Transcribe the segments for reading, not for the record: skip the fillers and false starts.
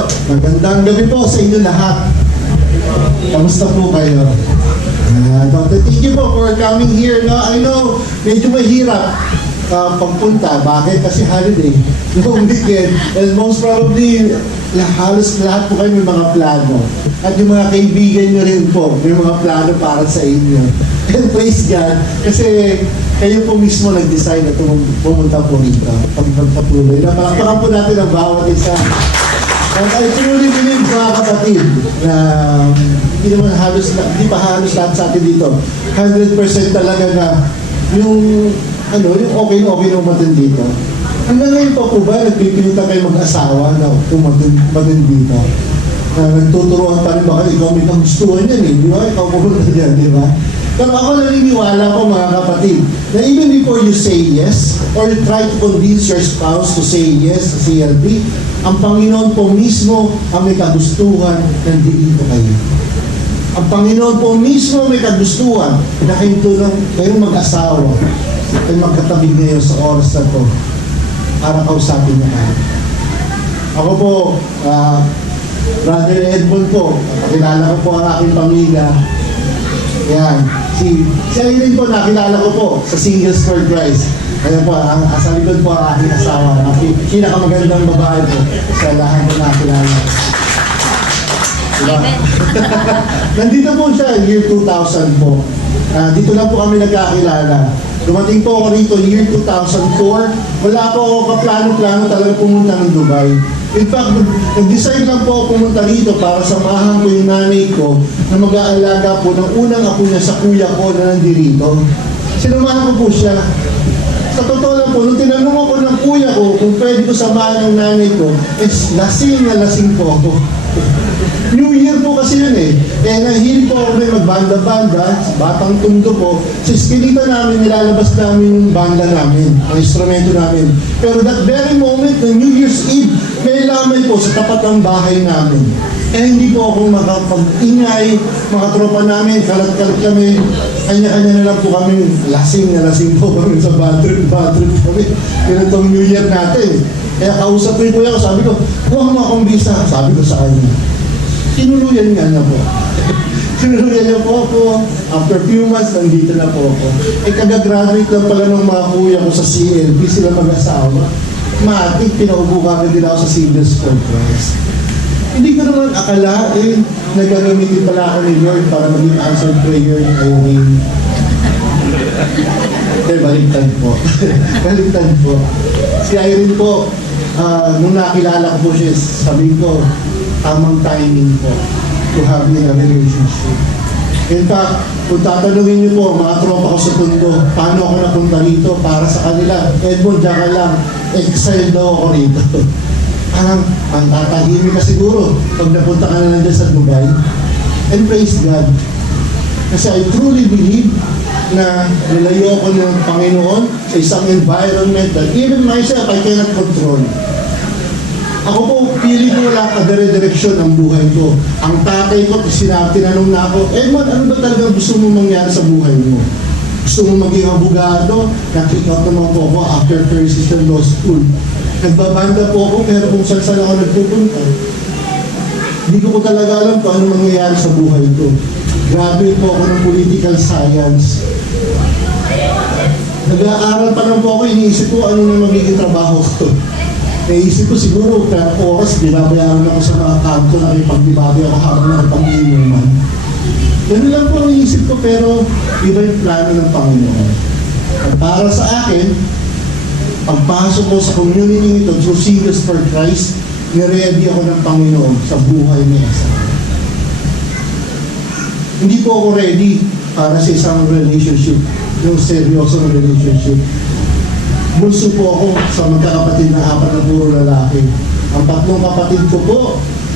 Magandang gabi po sa inyo lahat. Kamusta po kayo? Dr. Thank you po for coming here. No, I know, medyo mahirap pagpunta. Bakit? Kasi holiday. Long weekend. And most probably, halos lahat po kayo may mga plano. At yung mga kaibigan nyo rin po, may mga plano para sa inyo. And praise God, kasi kayo po mismo nag-decide na pumunta po rito. Pagpapatuloy. Napalakpakan po natin ang bawat isa. And I truly believe, mga kapatid, na hindi pa halos lahat sa atin dito. 100% talaga na yung okay na umatin dito. Hanggang ngayon pa po ba, nagpipilitan kayo mag-asawa na umatin dito? Nagtuturuan pa rin ba kayo, ikaw may kagustuhan yan eh, di ba? Ikaw pumunta dyan, di ba? Pero ako naniniwala po, mga kapatid, na even before you say yes, or you try to convince your spouse to say yes sa CLB, ang Panginoon po mismo ang may kagustuhan na dito kayo. Ang Panginoon po mismo may kagustuhan na kayong mag-asawa ay magkatabi ngayon sa oras na to para kausapin niya kayo. Ako po, Brother Edmond po, pakilala ko po ang aking pamilya. Yan. Si Aileen po, nakilala ko po sa Singles for Christ. Kaya po, sa likod po ang aking asawa. Pinakamagandang babae po sa lahat po nakilala. Diba? Nandito po siya, year 2000 po. Dito lang po kami nagkakilala. Dumating po ako rito, year 2004. Wala po ako kaplano-plano talaga pumunta ng Dubai. In fact, nag-decide lang po ako pumunta rito para samahan ko yung nanay ko na mag-aalaga po ng unang apo niya sa kuya ko na nandirito. Sinamahan ko po siya. Sa totoo lang po, nung tinanong ako ng kuya ko kung pwede ko samahan ng nanay ko, lasing na lasing po ako. New Year po kasi yun eh. Kaya nahihilig po ako may magbanda-banda, batang tundo po. Sa eskinita namin, nilalabas namin yung banda namin, ang instrumento namin. Pero that very moment, ng New Year's Eve, may lamay po sa tapat ng bahay namin. Kaya hindi po ako makapag-ingay, mga tropa namin, kalat-kalat kami. Kanya-kanya na lang po kami, lasing na lasing po kami sa bathroom kami. Ganitong New Year natin. Kaya kausap ko yung kuya ko, sabi ko, huwag mo akong bisa. Sabi ko sa kanya. Sinuluyan nga na po. Sinuluyan niya po ako. After few months, nandito na po ako. Kagagraduate lang pala ng mga kuya ko sa CLB, sila mag-asawa. Matik, pinaupo kami din ako sa Singles for Christ. Hindi ko naman akalain na gagamitin pala ako ni Lord para maging answered prayer ni Irene. Baliktad po. Baliktad po. Si Irene po, nung nakilala ko po siya, sabi ko, tamang timing po to have a relationship. In fact, kung tatanungin niyo po, mga tropa ko sa Tondo, paano ako napunta rito para sa kanila? Edmond, diyan ka lang, exiled daw ako rito. Parang, ang tatahimik ka siguro pag napunta ka na nandiyan sa Dubai. And praise God. Kasi I truly believe na nilayo ako ng Panginoon sa isang environment that even myself, I cannot control. Ako po, pili ko wala kadire-direksyon ang buhay ko. Ang tatay ko, tinanong na ako, Edmond, ano ba talagang gusto mo mangyari sa buhay mo? Gusto mo maging abogado? Na-kick out naman po ako after first year law school. Nagbabanda po ako, pero kung saan ako nagpupunta. Hindi ko talaga alam kung ano mangyayari sa buhay ko. Graduate po ako ng political science. Nag-aaral pa lang po ako, iniisip ko ano na magiging trabaho ko. Naisip ko siguro, pero oras, binabayaran ako sa mga kanto na may pagdibabi ako habang nakapag-inuman. Ganun lang po ang iisip ko, pero iba yung plano ng Panginoon. At para sa akin, pagpasok ko sa community ito through Singles for Christ, niready ako ng Panginoon sa buhay niya. Hindi po ako ready para sa isang relationship, yung seryosong relationship. Bunso po ako sa magkakapatid na 4 na puro lalaki. Ang 3 kapatid ko po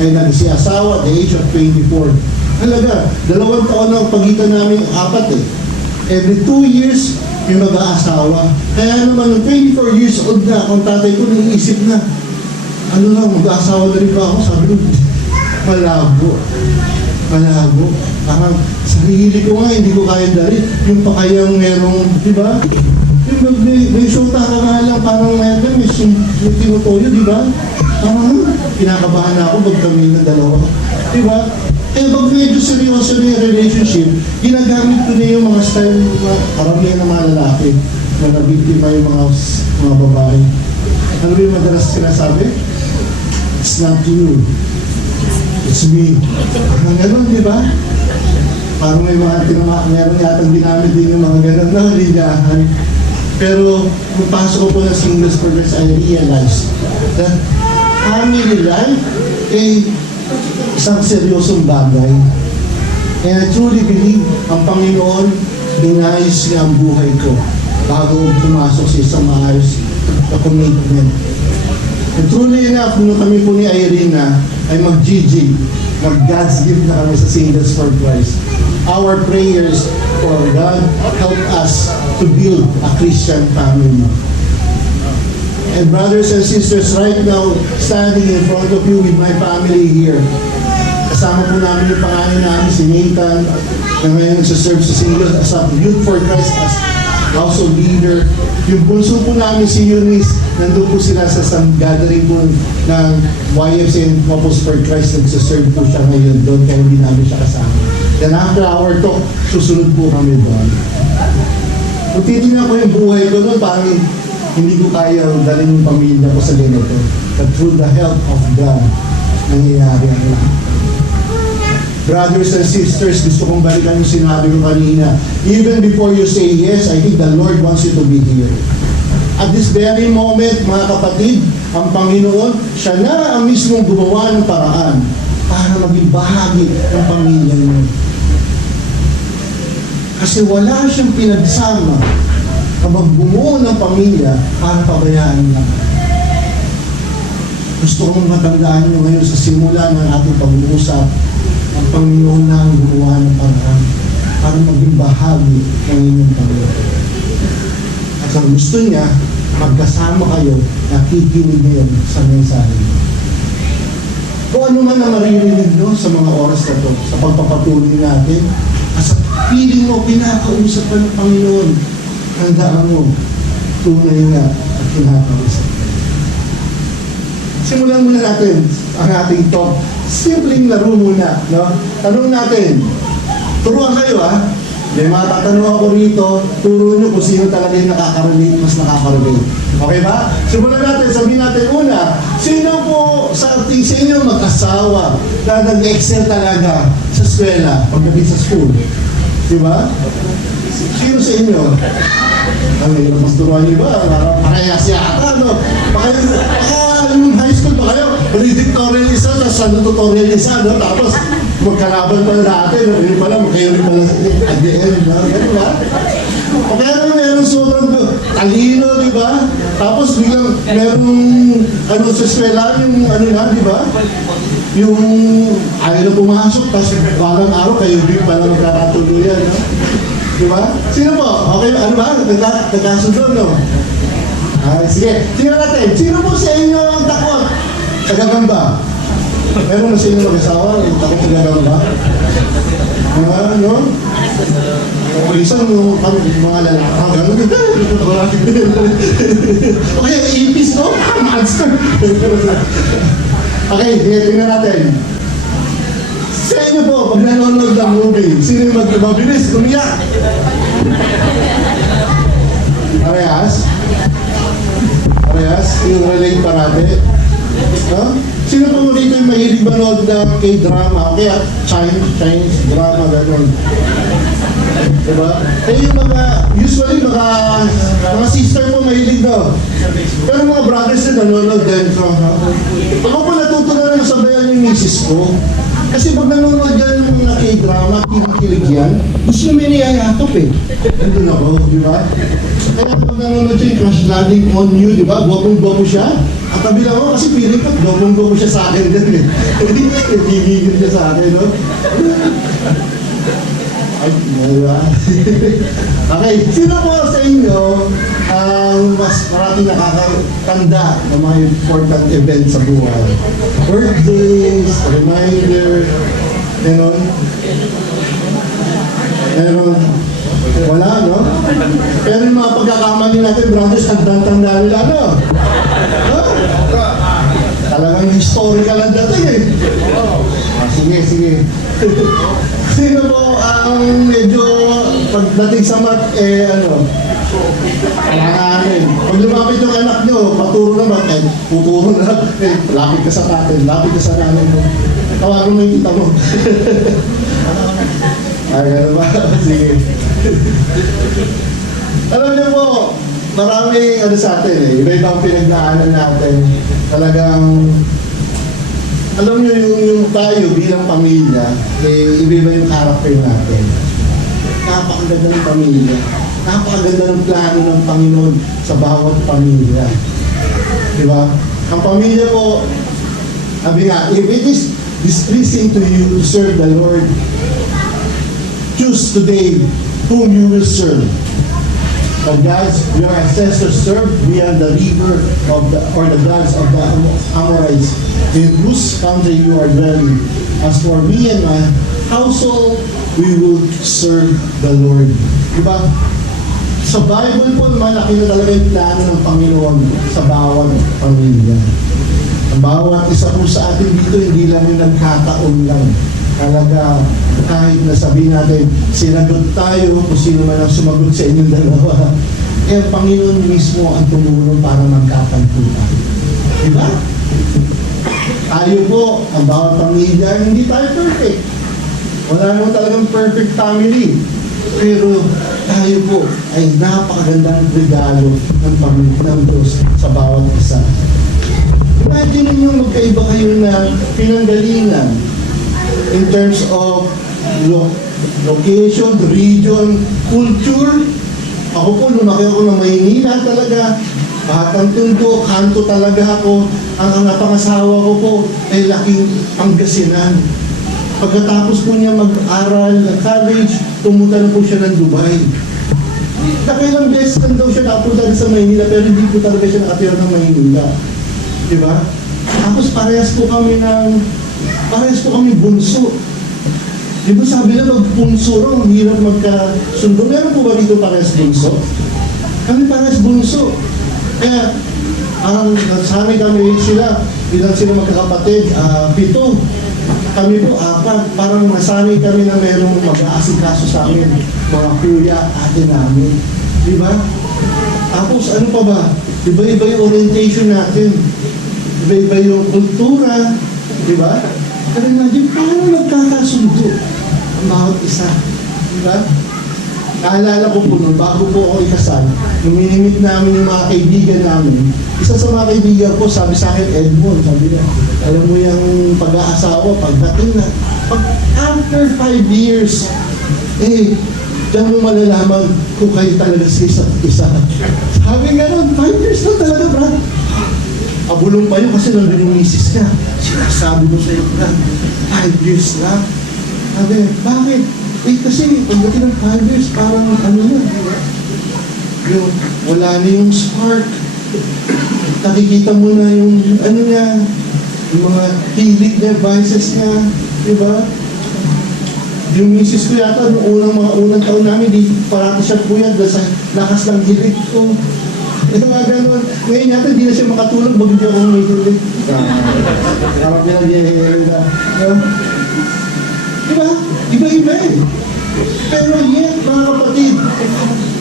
ay nagsiasawa at the age of 24. Halaga, 2 taon na ang pagitan namin 4 eh. Every 2 years, may mag-aasawa. Kaya naman, 24 years old na, ang tatay ko naiisip na, ano lang, mag-aasawa na rin ba ako? Sabi ko, malabo. Malabo. Parang, sarili ko nga, hindi ko kaya dali. Yung pakayang merong, di ba? Yung may shota ka nga lang, parang may tinutuyo, di ba? Kinakabahan ako pag kami na dalawa. Diba? Kaya pag medyo seryoso na yung relationship, ginagamit ko na yung mga style na karamihan ng mga lalaki na nabiktima yung mga babae. Ano ba yung madalas sinasabi? It's not you. It's me. Ang ganun, di ba? Parang may mga meron yatang ginamit din yung mga ganun na linyahan. Pero, kung pasok ko po ng Singles Progress, I realized that family life ay isang seryosong bagay. And I truly believe ang Panginoon dinayos niya ang buhay ko bago pumasok sa isang maayos na commitment. And truly enough, nung kami po ni Irene ay mag-GG, mag-God's gift na kami sa Singles for Christ. Our prayers for God help us to build a Christian family. And brothers and sisters, right now, standing in front of you with my family here, kasama po namin yung pangalan namin, si Nathan, na ngayon nagsaserve sa Singles as a Youth for Christ, as household leader. Yung bunso po namin si Eunice, nandun po sila sa isang gathering po ng YFC and Couples for Christ, nagsaserve po siya ngayon doon, kaya hindi namin siya kasama. Then after our talk, susunod po kami doon. Kung titignan ko yung buhay ko doon, parang hindi ko kaya dalhin yung pamilya ko sa ganito. But through the help of God, nangyayari ang lahat. Brothers and sisters, gusto kong balikan yung sinabi ko kanina. Even before you say yes, I think the Lord wants you to be here. At this very moment, mga kapatid, ang Panginoon, siya na ang mismong gumawa ng paraan para maging bahagi ng pamilya niyo. Kasi wala siyang pinagsama na magbumuo ng pamilya para pabayaan lang. Gusto kong matandaan nyo ngayon sa simula ng ating pag-uusap, ang Panginoon na ang gumawa ng paraan para maging bahagi ng inyong pamilya. At ang gusto niya, magkasama kayo, nakikinig ngayon sa mensahe. Kung ano man ang maririnig nyo sa mga oras na to, sa pagpapatuloy natin, as feeling mo, pinakausap ka ng Panginoon, handaan mo, tunay nga at kinakausap. Simulan muna natin ang ating talk. Simpleng laro muna, no? Tanong natin. Turuan kayo, ha? May matatanong ako rito, turo nyo kung sino talaga yung nakaka-relate, mas nakaka-relate. Okay ba? Simulan natin, sabihin natin una, sino po sa inyo mag-asawa na nag-excel talaga sa eskwela, pagdating sa school? Di ba? Sino sa inyo? Ang hirap mas turuan niyo ba? Parehas yata, no? Yung high school ba kayo? Valedictorian isa, tapos tutorial isa, no? Tapos magkalaban pa natin, no? Yun pala, magkayo rin pala at the end, no? Ganun ba? O kaya naman meron sobrang talino, di ba? Tapos biglang merong sa eskwela, yung di ba? Yung ayaw na pumasok, tapos balang araw kayo din pala magkakatuluyan, no? Di ba? Sino po? Okay, ano ba? Nagkasundo, no? Sige, tingnan natin. Sino po sa inyo ang takot sa gagamba? Meron na sa inyo mag-asawa, takot sa gagamba? No? O isang mga lalaki, gano'n. Okay, ipis, no? Monster. Okay, tingnan natin. Sa inyo po, pag nanonood ng movie, sino yung mabilis, umiyak? Parehas? Parehas? Yung relate parate? No? Sino po rito yung mahilig manood ng K-drama? O kaya Chinese drama, gano'n. Diba? Eh yung usually mga sister po mahilig daw. Pero mga brothers din nanonood din. Ako po natuto na lang sabayan yung misis ko. Kasi pag nanonood yan ng mga K-drama, kinikilig yan, gusto namin niyayatop eh. Nandun ako, di ba? Kaya pag nanonood siya yung Crash Landing on You, di ba? Gopong-gopo siya. At tabi lang ako kasi feeling ko, gopong-gopo siya sa akin din eh. Gigigil siya sa akin, no? Ay, diba? Okay, sino po sa inyo ang mas maraming nakakatanda ng mga important events sa buhay? Birthdays, reminder, meron? Meron? Wala, no? Pero yung mga pagkakamali natin, brothers, tanda nila, no? Huh? Talaga Talagang historical ang dating eh. Sige. Sino po ang medyo pagdating sa mat, kailanganin. Pag lumapit yung anak nyo, paturo naman, tuturo na, lapit ka sa natin, lapit ka sa namin mo. Tawagan mo yung tita mo. Ay, gano'n ba? Sige. Alam niyo po, maraming sa atin eh. Iba-ibang pinagdaanan natin. Talagang, alam niyo yung tayo bilang pamilya, iba-iba yung character natin. Napakaganda ng pamilya. Napakaganda ng plano ng Panginoon sa bawat pamilya. Di ba? Ang pamilya po, sabi nga, if it is displeasing to you to serve the Lord, choose today whom you will serve. The gods your ancestors served beyond the river of the gods of the Amorites, in whose country you are dwelling. As for me and my household, we will serve the Lord. Diba? Sa Bible po, malaki na talaga yung plano ng Panginoon sa bawat pamilya. Ang bawat isa po sa atin dito, hindi lang yung nagkataon lang. Talaga, kahit nasabihin natin, sinagot tayo kung sino man ang sumagot sa inyong dalawa. Eh, ang Panginoon mismo ang tumulong para magkakanto tayo. Diba? Tayo po, ang bawat pamilya, hindi tayo perfect. Wala naman talagang perfect family. Pero tayo po ay napakagandang regalo ng Panginoon ng Diyos sa bawat isa. Imagine ninyo magkaiba kayo na pinanggalingan in terms of location, region, culture. Ako po, lumaki ako ng Maynila talaga. Batang Tondo, kanto talaga ako. Ang napangasawa ko po ay laking Pangasinan. Pagkatapos po niya mag-aral ng college, pumunta na po siya ng Dubai. Nakilang beses lang daw siya nakapunta sa Maynila, pero hindi po talaga siya nakatira ng Maynila. Diba? Tapos parehas po kami bunso. Diba sabi na mag-bunso raw, ang hirap magkasundo. Meron po ba dito parehas bunso? Kami parehas bunso. Kaya, nasanay kami sila, ilan sila magkakapatid, 7. Kami po, 4. Parang nasanay kami na mayroong mag-aasikaso sa amin, mga kuya, ate namin. Diba? Tapos ano pa ba? Iba-iba yung orientation natin. Iba-iba yung kultura. Diba? Pero imagine, paano nagkakasundo ang bawat isa? Diba? Naalala ko po nun, bago po ako ikasal, nung minimit namin yung mga kaibigan namin, isa sa mga kaibigan ko, sabi sa akin, Edmond, sabi niya, alam mo yung pag-aasawa, pagdating na, after 5 years, diyan mo malalaman kung kayo talaga sa isa't isa. Sabi nga nun, 5 years na talaga, Brad. Abulong pa yun kasi nandun yung misis niya. Sinasabi mo sa'yo, Brad, 5 years na. Sabi, bakit? Kasi pagdating ng 5 years, parang yung wala na yung spark. Nakikita mo na yung yung mga hilig niya, vices niya, diba? Yung misis ko yata, noong unang taon namin, di parati siya puyat dahil sa lakas ng hilig ko. Ito nga gano'n. Ngayon yata, di na siya makatulog, bago di ako may hilig. Harap niya lang hilig na. Diba? Iba-iba eh. Pero yet, mga kapatid,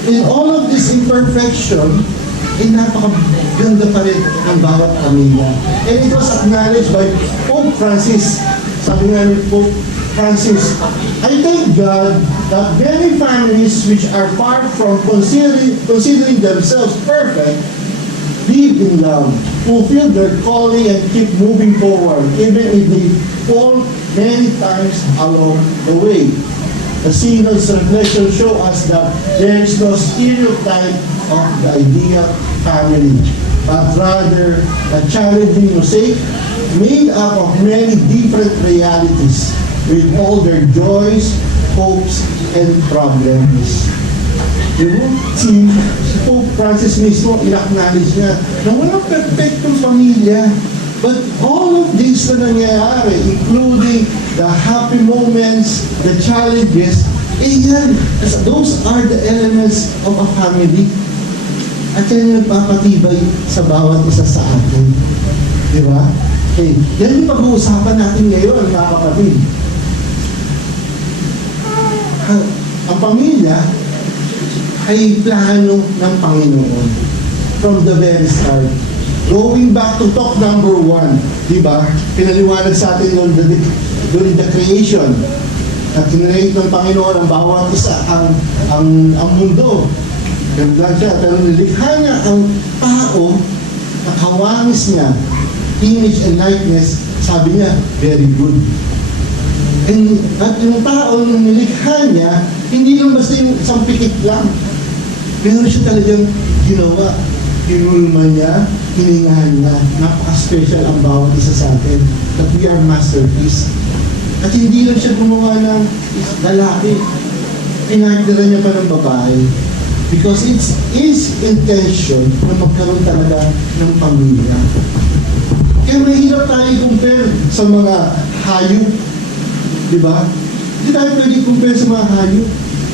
in all of this imperfection, napakaganda pa rin ang bawat pamilya. And it was acknowledged by Pope Francis. Sabi nga ni Pope Francis, I thank God that many families which are far from considering themselves perfect live in love, fulfill their calling, and keep moving forward, even if they fall many times along the way. The Synod's reflection show us that there is no stereotype of the ideal family, but rather a challenging mosaic made up of many different realities with all their joys, hopes, and problems. Diba? Si Pope Francis mismo, in-acknowledge niya na walang perfectong pamilya. But all of this na nangyayari, including the happy moments, the challenges, yan, those are the elements of a family. At yan yung nagpapatibay sa bawat isa sa atin. Diba? Okay, yan yung pag-uusapan natin ngayon, mga kapatid. Ang pamilya ay plano ng Panginoon from the very start. Going back to talk number 1, di ba? Pinaliwanag sa atin during the creation. At kinreate ng Panginoon ang bawat isa, ang mundo. Ganda siya, pero nilikha niya ang tao, nakawangis niya, image and likeness, sabi niya, very good. At yung tao, nung nilikha niya, hindi lang basta yung isang pikit lang. Meron siya talagang ginawa. Hinulma niya, hiningahan niya. Napaka-special ang bawat isa sa atin. That we are masterpiece. At hindi lang siya gumawa ng lalaki. Pinagdala niya pa ng babae. Because it's his intention na magkaroon talaga ng pamilya. Kaya mahirap tayo compare sa mga hayop. Diba? Hindi tayo pwede compare sa mga hayop.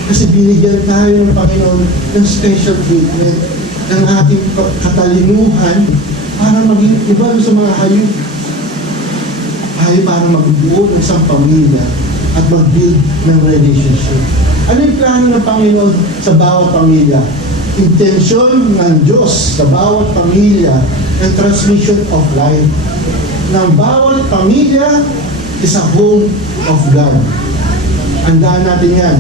Kasi binigyan tayo ng Panginoon ng special treatment ng ating katalinuhan para maging iba sa mga hayop. Tayo para magbuo ng isang pamilya at mag-build ng relationship. Ano yung plano ng Panginoon sa bawat pamilya? Intensyon ng Diyos sa bawat pamilya ng transmission of life. Ng bawat pamilya is a home of God. Andaan natin yan.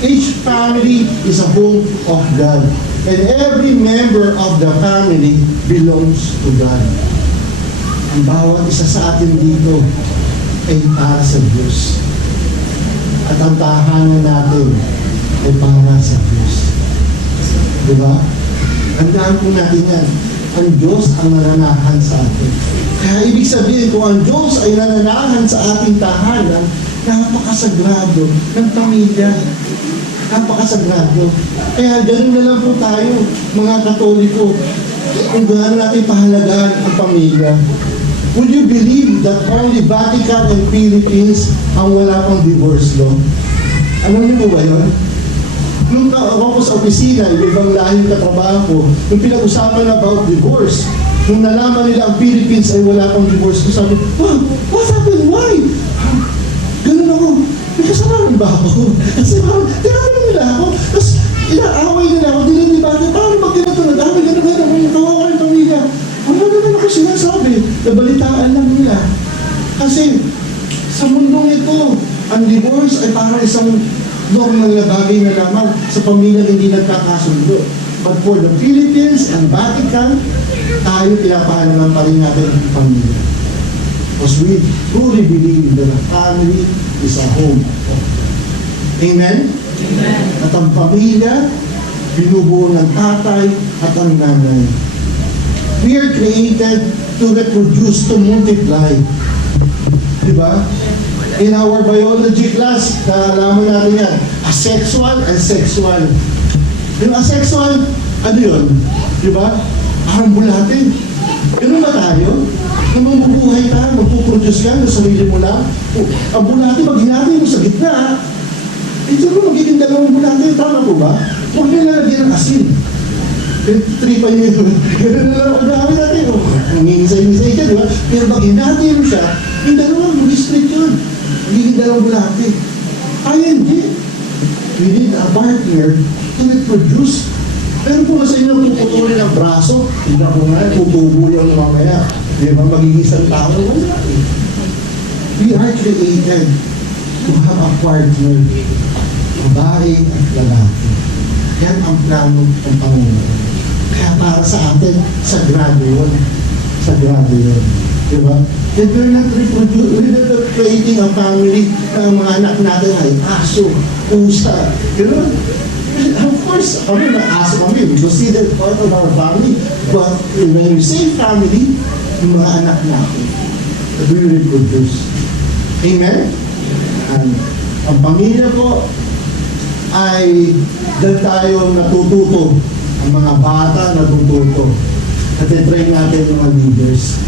Each family is a home of God. And every member of the family belongs to God. Ang bawat isa sa atin dito ay para sa Diyos. At ang tahanan natin ay para sa Diyos. Diba? Tandaan po natin yan. Ang Diyos ang nananahan sa atin. Kaya ibig sabihin, kung ang Diyos ay nananahan sa ating tahanan, napakasagrado ng pamilya. Napakasagrado. Kaya ganun na lang po tayo, mga Katoliko, kung gaano natin pahalagaan ang pamilya. Would you believe that only Vatican and Philippines ang wala pang divorce law? Alam niyo ba yun? Nung ako po sa opisina, ibang lahing katrabaho ko, nung pinag-usapan about divorce, nung nalaman nila ang Philippines ay wala pang divorce, ko sabi, what happened? Why? Ganun ako. May kasalanan ba ako? Kasi tinanong nila ako, tapos inaaway nila ako, dinilibagay, paano ba ganito na dami, ganun, kawawa yung pamilya. Wala naman ako sinasabi, nabalitaan lang nila. Kasi sa mundong ito, ang divorce ay para isang normal na bagay na lamang sa pamilya hindi nagkakasundo. But for the Philippines and Vatican, tayo pinapahalagan pa rin natin ang pamilya. Because we truly believe that a family is a home. Amen? Amen. At ang pamilya, binubuo ng tatay at ang nanay. We are created to reproduce, to multiply. Diba? In our biology class, naalaman natin yan, asexual and sexual. Yung asexual, ano yun? Diba? Parang bulatin. Ganun ba tayo? Nung mabubuhay tayo, magpuproduce ka ng sarili mo lang. Ang bulati, pag hinati mo sa gitna, ito mo magiging dalawang bulati. Tama po ba? Huwag nila lagyan ng asin. Tripan nyo yun. Ganun na lang ang dami natin. Nangingisay-ngisay ka, di ba? Pero pag hinati mo siya, yung dalawang mag-straight yun. Magiging dalawang bulati. Kaya hindi. We need a partner to reproduce. Pero kung sa inyo puputulin ang braso, hindi ako nga, tutubo yung mamaya. Di ba, magiging isang tao? Wala. We are created to have a partner, babae at lalaki. Yan ang plano ng Panginoon. Kaya para sa atin, sagrado yun. Sagrado yun. Di ba? And we're not creating a family na ang mga anak natin ay aso, pusa. You know? Of course, kami na aso kami. We consider part of our family. But when we say family, yung mga anak natin, that we reproduce. Amen? And ang pamilya po ay dahil tayo natututo. Ang mga bata natututo. At i-train natin mga leaders.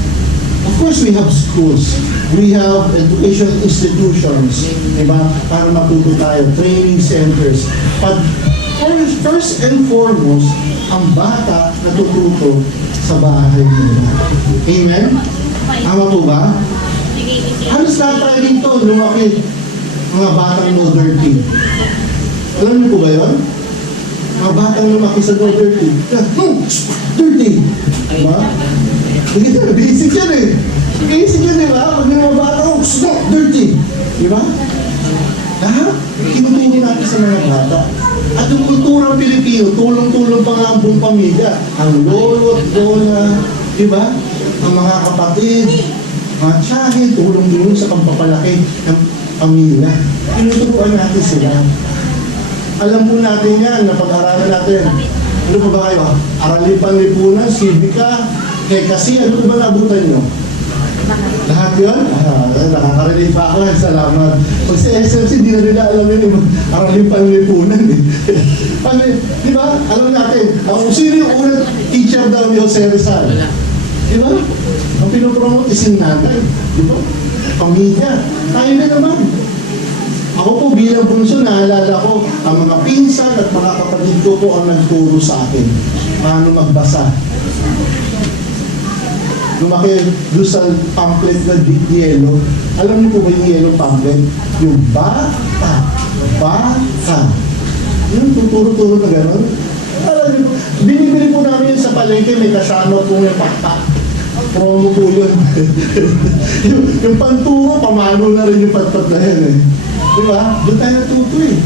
Of course, we have schools. We have education institutions. Diba? Para matuto tayo. Training centers. But first and foremost, ang bata natututo sa bahay nila. Amen? Tama po ba? Halos lahat tayo dito, lumaki. Mga batang no dirty. Alam niyo po ba yun? Mga batang lumaki sa no dirty. Dirty! Diba? Basic yan eh. Basic yan, diba? Pag yung mga batang, dirty! Diba? Lahat, tinuturo natin sa mga bata. At yung kulturang Pilipino, tulong-tulong pa nga ang buong pamilya. Ang lolo at lola, di ba? Ang mga kapatid, mga tiyahin, tulong-tulong sa pagpapalaki ng pamilya. Tinuturuan natin sila. Alam po natin yan, napag-aralan natin. Ano pa ba kayo? Aralin panlipunan, sibika, kasi ano ba nabutan nyo? Lahat yun? Nakaka-relate pa ako. Salamat. Pag sa SMC, di na nila alam yun. Aralin panlipunan eh. Di ba? Alam natin. Sino yung unang teacher daw ni Jose Rizal? Di ba? Ang pinopromote is yung nanay. Di ba? Pamilya. Tayo na naman. Ako po bilang bunso, naalala ko, ang mga pinsan at mga kapatid ko po ang nagturo sa akin. Paano magbasa. Lumaki doon sa pamphlet na yellow. Alam niyo po ba yung yellow pamphlet? Yung bata. Yung tuturo-turo na gano'n. Alam niyo po, binibili po namin yun sa palengke, may kasama po yung pakpak. Promo po yun. yung panturo, pamano na rin yung patpat na yan eh. Di ba? Doon tayo natuto eh.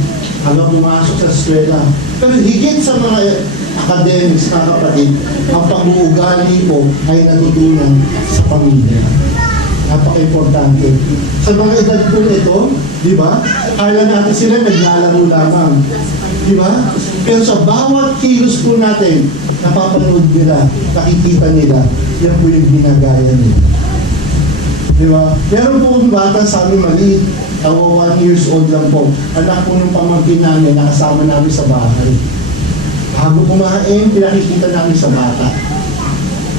Hanggang pumasok sa eskwela. Pero higit sa mga academics, mga kapatid, ang pag-uugali po ay natutunan sa pamilya. Napaka-importante. Sa mga edad po ito, di ba? Kala natin sila naglalaro lamang. Di ba? Pero sa bawat kilos po natin, napapanood nila, nakikita nila, yan po yung ginagaya nila. Di ba? Meron po kong bata sa amin maliit. Tawa 1 years old lang po. Anak po ng pamangkin namin, nakasama namin sa bahay. Bago kumain, pinakikita namin sa bata.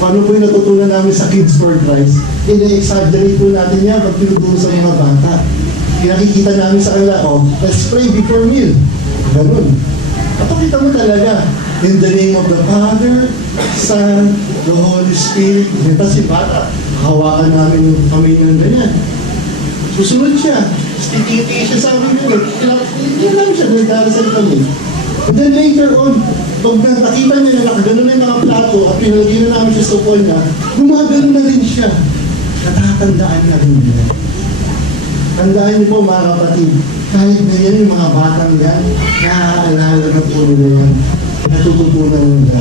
Paano po yung natutunan namin sa Kids for Christ? Ina-exaggerate po natin yan pag tinuturo sa mga bata. Pinakikita namin sa kanila, let's pray before meal. Ganun. Kapakita mo talaga, in the name of the Father, Son, the Holy Spirit. Ito si bata, hawakan namin yung kamay ng ganyan. Susunod siya. Titi siya sa amin yun. Hindi lang siya, nagdarasal kami. And then later on, pag nakita niya na nakagano na yung mga plato at pinalagyan na namin siya sa upuan niya, gumagano na rin siya. Natatandaan na rin niya. Tandaan niyo po mga kapatid, kahit na yan yung mga batang yan, naaalala na po nila yan. Natututunan nila.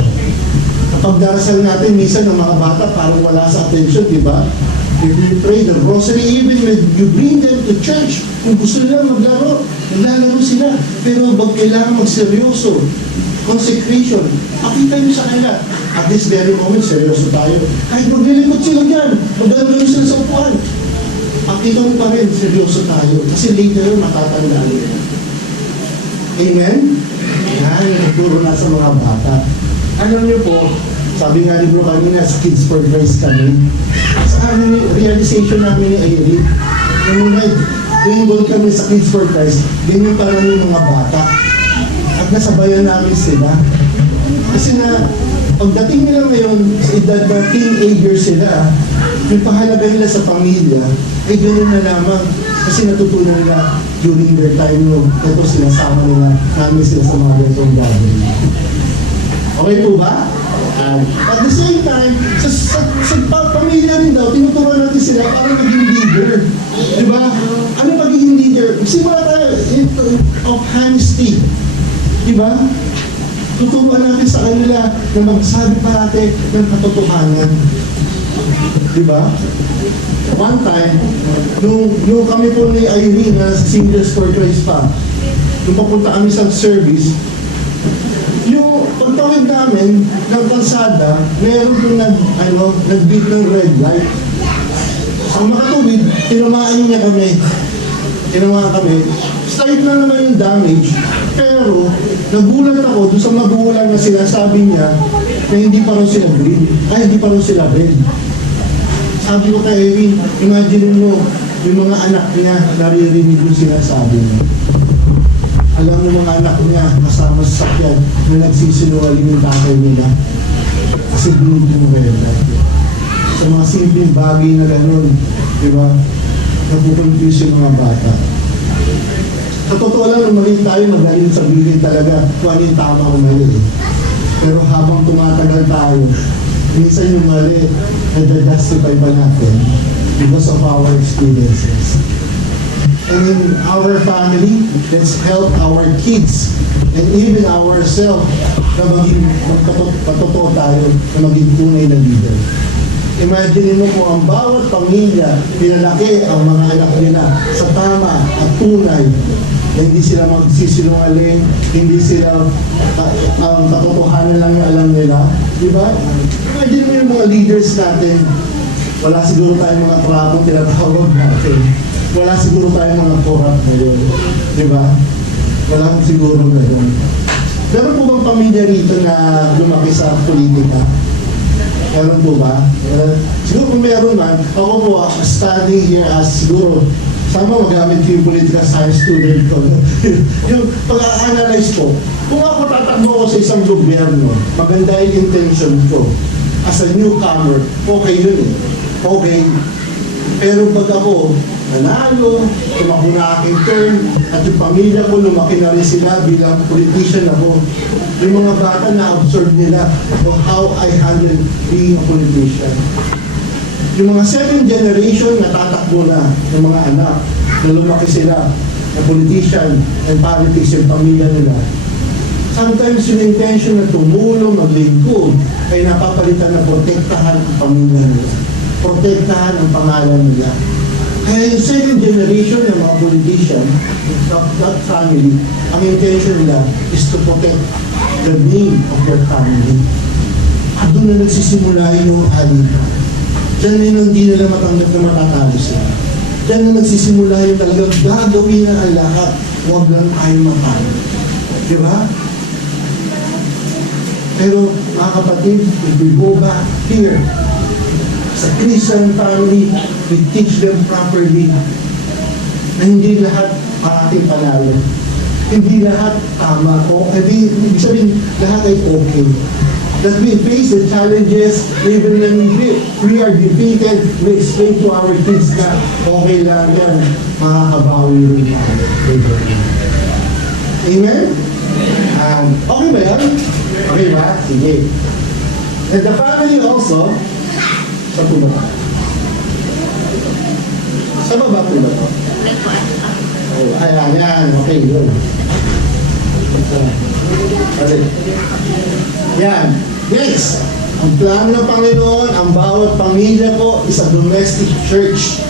Kapag darasal natin, minsan ng mga bata parang wala sa attention, di ba? If you pray the rosary, even when you bring them to church, kung gusto nila maglaro, naglalaro sila. Pero pag kailangan magseryoso, consecration, pakita nyo sa kanila. At this very moment, seryoso tayo. Kahit maglilikot sila dyan, maglalaro sila sa upuan. Pakita mo pa rin, seryoso tayo. Kasi later yun, matatandaan nila. Amen? Yan, nagturo na sa mga bata. Alam niyo po, sabi nga ni bro kanina, sa Kids for Christ kami. Sa amin, realization namin ni Irene, nung nag-involve kami sa Kids for Christ, ganyan pa lang yung mga bata. At nasabayan namin sila. Kasi na, pagdating nila ngayon, sa edad na teenager sila, yung pahalaga nila sa pamilya, ay ganun na lamang. Kasi natutunan nila during their time, ito sinasama nila, namin sila sa mga ganitong gathering. Okay po ba? At the same time, sa pamilya rin daw, tinuturuan natin sila para maging leader. Di ba? Ano magiging leader? Simula tayo of honesty. Di ba? Tuturuan natin sa kanila na magsabi parate ng katotohanan. Di ba? One time, nung kami po ni Irene na Singles for Christ pa, nung papunta kami sa service, yung pagtawid namin ng kalsada, meron po nag-beat ng red light. Ang makatuwid, tinamaan niya kami. Tinamaan kami. Slight lang naman yung damage. Pero, nagulat ako doon sa magulang na sinasabi niya na hindi pa raw sila green. Ay, hindi pa raw sila red. Sabi ko kay Erin, imagine mo, yung mga anak niya, naririnig yung sinasabi niya. Alam mo mga anak niya, kasama sa sakyan, na nagsisinungaling yung tatay nila. Kasi binigyan mo red light. So mga simpleng bagay na gano'n. Di ba? Napukonfuse yung mga bata. Sa totoo lang, nung mali tayo, magaling sabihin talaga kung ano yung tama o mali. Pero habang tumatagal tayo, minsan yung mali, nag-justify pa natin because of our experiences. And in our family, let's help our kids and even ourselves na maging patotoo tayo, na maging tunay na leader. Imagine mo kung ang bawat pamilya, pinalaki ang mga anak nila sa tama at tunay, na hindi sila magsisinungaling, hindi sila ang katotohanan lang yung alam nila. Di ba? Imagine mo yung mga leaders natin, wala siguro tayong mga trapong tinatawag natin. Wala siguro tayong mga corrupt ngayon. Di ba? Wala siguro ngayon. Meron po bang pamilya rito na lumaki sa politika? Meron po ba? Siguro kung meron man, ako po standing here as siguro, sama magamit ko yung political science student ko. Yung pag-analyze ko, kung ako tatakbo ko sa isang gobyerno, maganda yung intention ko. As a newcomer, okay yun eh. Okay. Pero pag ako nanalo, tumakbo na aking term, at yung pamilya ko, lumaki na rin sila bilang politician ako. Yung mga bata na-absorb nila of how I handle being a politician. Yung mga second generation natatakbo na ng mga anak na lumaki sila na politician and politics yung pamilya nila. Sometimes yung intention na tumulong, maglingkod, ay napapalitan na protektahan ang pamilya nila. Protektahan ang pangalan nila. Kaya yung second generation ng mga politician, that family, ang intention nila is to protect the name of their family. At doon na nagsisimula yung alita. Diyan na hindi nila matanggap na matatalo sila. Diyan na nagsisimula yung talagang gagawin na ang lahat. Huwag lang tayo matalo. Di ba? Pero mga kapatid, if we go back here, sa Christian family, we teach them properly na hindi lahat ating panalo. Hindi lahat tama. O hindi sabihin, lahat ay okay. That we face the challenges, even when we are defeated, we explain to our kids na okay lang yan, makakabawi rin tayo. Amen? Okay ba yan? Okay ba? Sige. And the family also, sa po ba? Sa baba po ba? Oh, ayan, yan. Okay, yun. Yan. Next, ang plano ng Panginoon, ang bawat pamilya ko is a domestic church.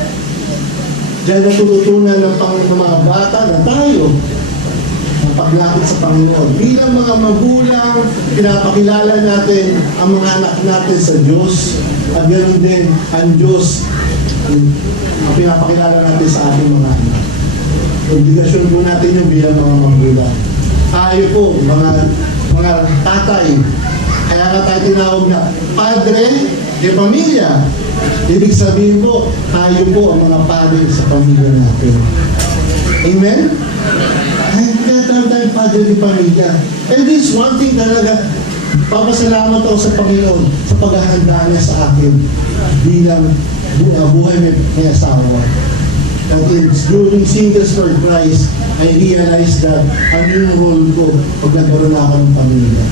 Diyan natututunan ng mga bata na tayo ang paglapit sa Panginoon. Bilang mga magulang, pinapakilala natin ang mga anak natin sa Diyos. At ganoon din, ang Diyos ang pinapakilala natin sa ating mga anak. Obligasyon po natin yung bilang mga magulang. Tayo po, mga tatay, kaya nga tayo tinawag na padre de pamilya. Ibig sabihin po, tayo po ang mga padre sa pamilya natin. Amen? Kaya tayo padre de pamilya. And this one thing talaga, papasalamat ako sa Panginoon sa paghahanda niya sa akin bilang buhay may asawa. That is, during Singles for Christ, I realized that ano yung role ko pag nagkaroon ako ng pamilya.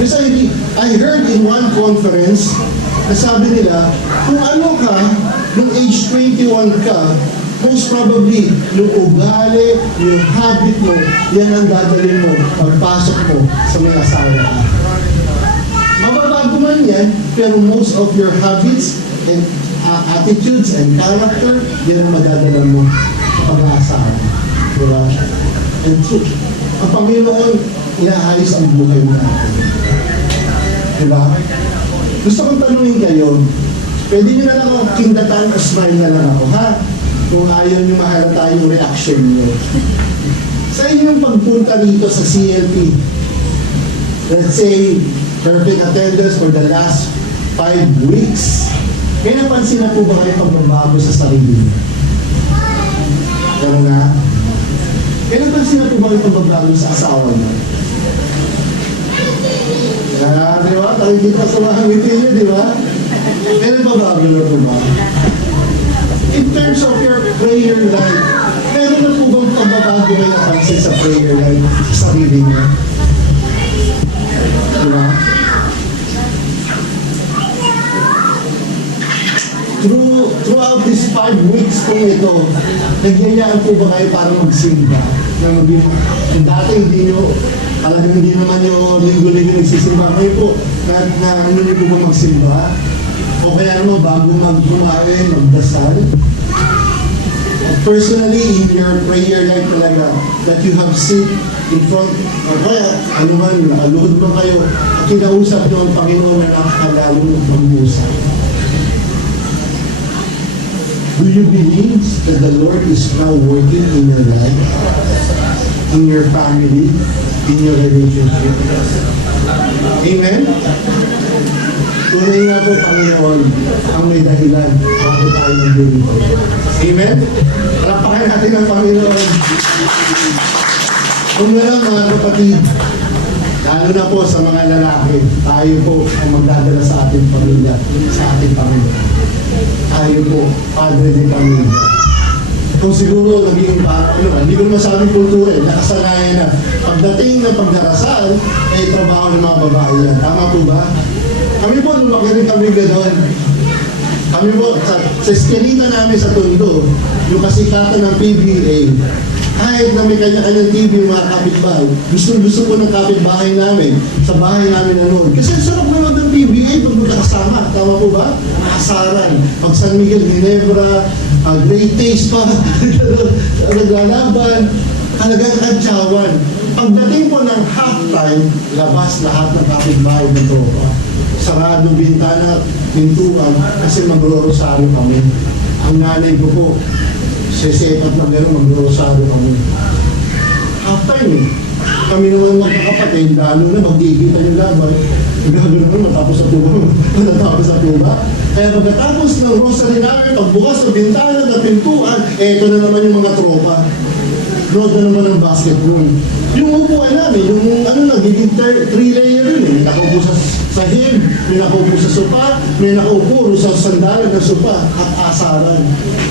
Kasi I heard in one conference na sabi nila, kung ano ka, nung age 21 ka, most probably, yung ugali, yung habit mo, yan ang dadalhin mo pagpasok mo sa may asawa ka. Mababago man yan, pero most of your habits and attitudes and character, yan ang madadala mo sa pag-aasawa. Diba? And so, ang Panginoon, inaayos ang buhay mo natin. Diba? Gusto kong tanungin kayo, pwede nyo na lang ako kindatan o smile na lang ako, ha? Kung ayaw nyo mahalata yung reaction nyo. Sa inyong pagpunta dito sa CLP, let's say, perfect attendance for the last 5 weeks, may napansin na po ba kayo pagbabago sa sarili? Pero nga, may napansin na po ba kayo pagbabago sa asawa niyo? Di ba? Nakikita sa mga ngiti niyo, di ba? May May nagbabago na po ba? In terms of your prayer life, meron na po bang pagbabago may napansin sa prayer life sa sarili niyo? Diba? Throughout these 5 weeks po ito, nagyayaan po ba kayo para magsimba? Na yung dati hindi nyo, talagang hindi naman yung linggo-linggo nagsisimba. Ngayon po, ano nyo po ba magsimba? O kaya naman bago magkumain, magdasal? Personally, in your prayer life talaga, that you have sit in front, o kaya, ano man, nakaluhod man kayo, at kinausap nyo ang Panginoon na nakakalayo ng pag-uusap. Do you believe that the Lord is now working in your life, in your family, in your relationship? Amen? Tunay nga po, Panginoon, ang may dahilan bakit tayo nandito. Amen? Palapakan natin ang Panginoon. Kung gano'n, mga kapatid, lalo na po sa mga lalaki, tayo po ang magdadala sa ating pamilya, sa ating Panginoon. Tayo po, Padre de Pamilya. Kung siguro naging hindi ko masabing kultura nakasanayan na pagdating ng pagdarasal, ay trabaho ng mga babae yan. Tama po ba? Kami po, lumaki rin kami gano'n. Kami po, sa eskelita namin sa Tondo, yung kasikatan ng PBA, kahit na may kanya-kanyang TV yung mga kapitbahay, gusto po ng kapitbahay namin, sa bahay namin nanood. Kasi sarap nanood ng PBA pag magkakasama. Tama po ba? Asaran. Pag San Miguel, Ginebra, Great Taste pa, naglalaban, talagang kantsawan. Pagdating po ng halftime, labas lahat ng kapitbahay ng tropa. Sarado bintana, pintuan, kasi magro-rosaryo kami. Ang nanay ko po, set up na gano'n, magro-rosaryo kami. Halftime eh. Kami naman magkakapatid, lalo na magkikita yung laban. Gagawin naman, matapos sa tuba. Matapos sa tuba. Kaya pagkatapos ng rosary namin, pagbukas ng bintana na pintuan, eto na naman yung mga tropa. Road na naman ng basketball. Yung upuan namin, yung nagiging 3-layer yun eh. May nakaupo sa sahig, may nakaupo sa sopa, may nakaupo sa sandalan ng sopa at asaran.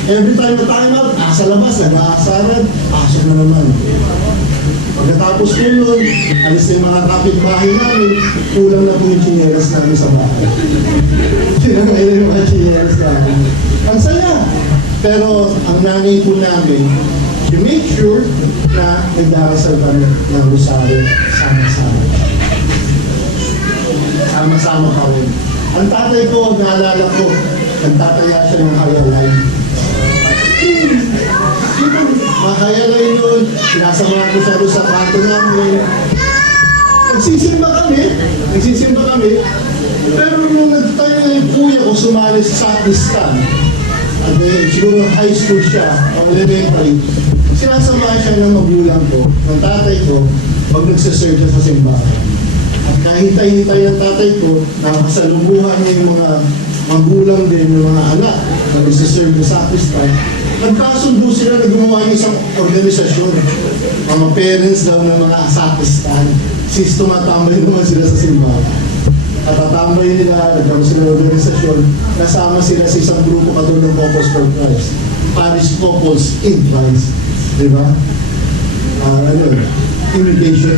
Every time na time out, sa labas, nag-aasaran, pasok na naman. Pagkatapos ko yun, alis na yung mga kapitbahay namin, kulang na po yung chinelas namin sa bahay. Tinangay yung mga chinelas namin. Ang saya! Pero ang nanay po namin, you make sure na nagdarasal kami ng rosaryo sama-sama. Sama-sama pa rin. Ang tatay ko, naalala ko, nagtataya siya ng hayalay. Mahayalay nun, sinasama ko siya doon sa kanto namin. Nagsisimba kami, pero nung nagtayo yung kuya ko, sumali sa sakristan. At siguro high school siya, o elementary, sinasamahan siya ng magulang ko, ng tatay ko, pag nagsaserve siya sa simbahan. At kahintay-hintay ng tatay ko, nakasalumuhan niya yung mga magulang din, yung mga anak, na nagsaserve sa sakristan. Nagkasundo sila na gumawa ng isang organisasyon. Mga parents daw ng mga sakristan. Since tumatambay naman sila sa simbahan. At tatambay nila, nagkaroon sila ng organisasyon, nasama sila sa isang grupo katulad ng Couples for Christ. Parish Couples in Christ. Diba? Invitation.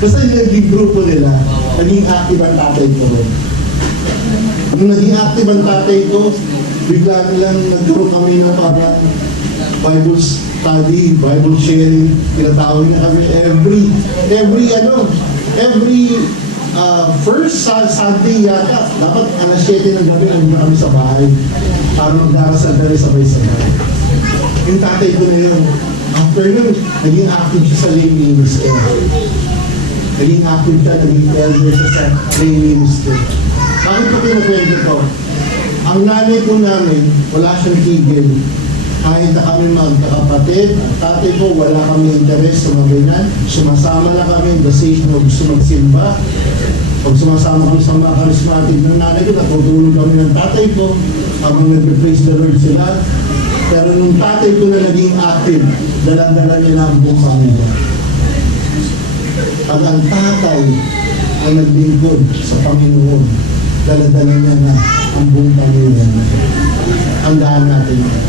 Basta yung naging grupo nila, naging active ang tatay ko rin. Nung naging active ang tatay ko, bigla nilang nagkaroon kami ng para Bible study, Bible sharing, tinatawag na kami every first Sunday yata, dapat alas 7 ng gabi nandun kami sa bahay para magdarasal na rin sabay-sabay. Yung tatay ko na yun, after nun, naging active siya sa lay ministry. Naging active siya, naging elder siya sa lay ministry. Bakit ko pinakwento ko? Ang nanay po namin, wala siyang tigil. Kahit na kami magkakapatid, tatay ko, wala kami interes sa mga ganyan. Sumasama lang kami, the stage na gusto magsimba. Pag sumasama kami sa mga charismatic ng nanay ko, natutulog kami ng tatay ko, habang nag-praise the Lord sila. Pero nung tatay ko na naging active, dala-dala nila ang buong pamilya. At ang tatay ang naglingkod sa Panginoon, dala-dala niya na ang buong pamilya niya. Tandaan natin yan.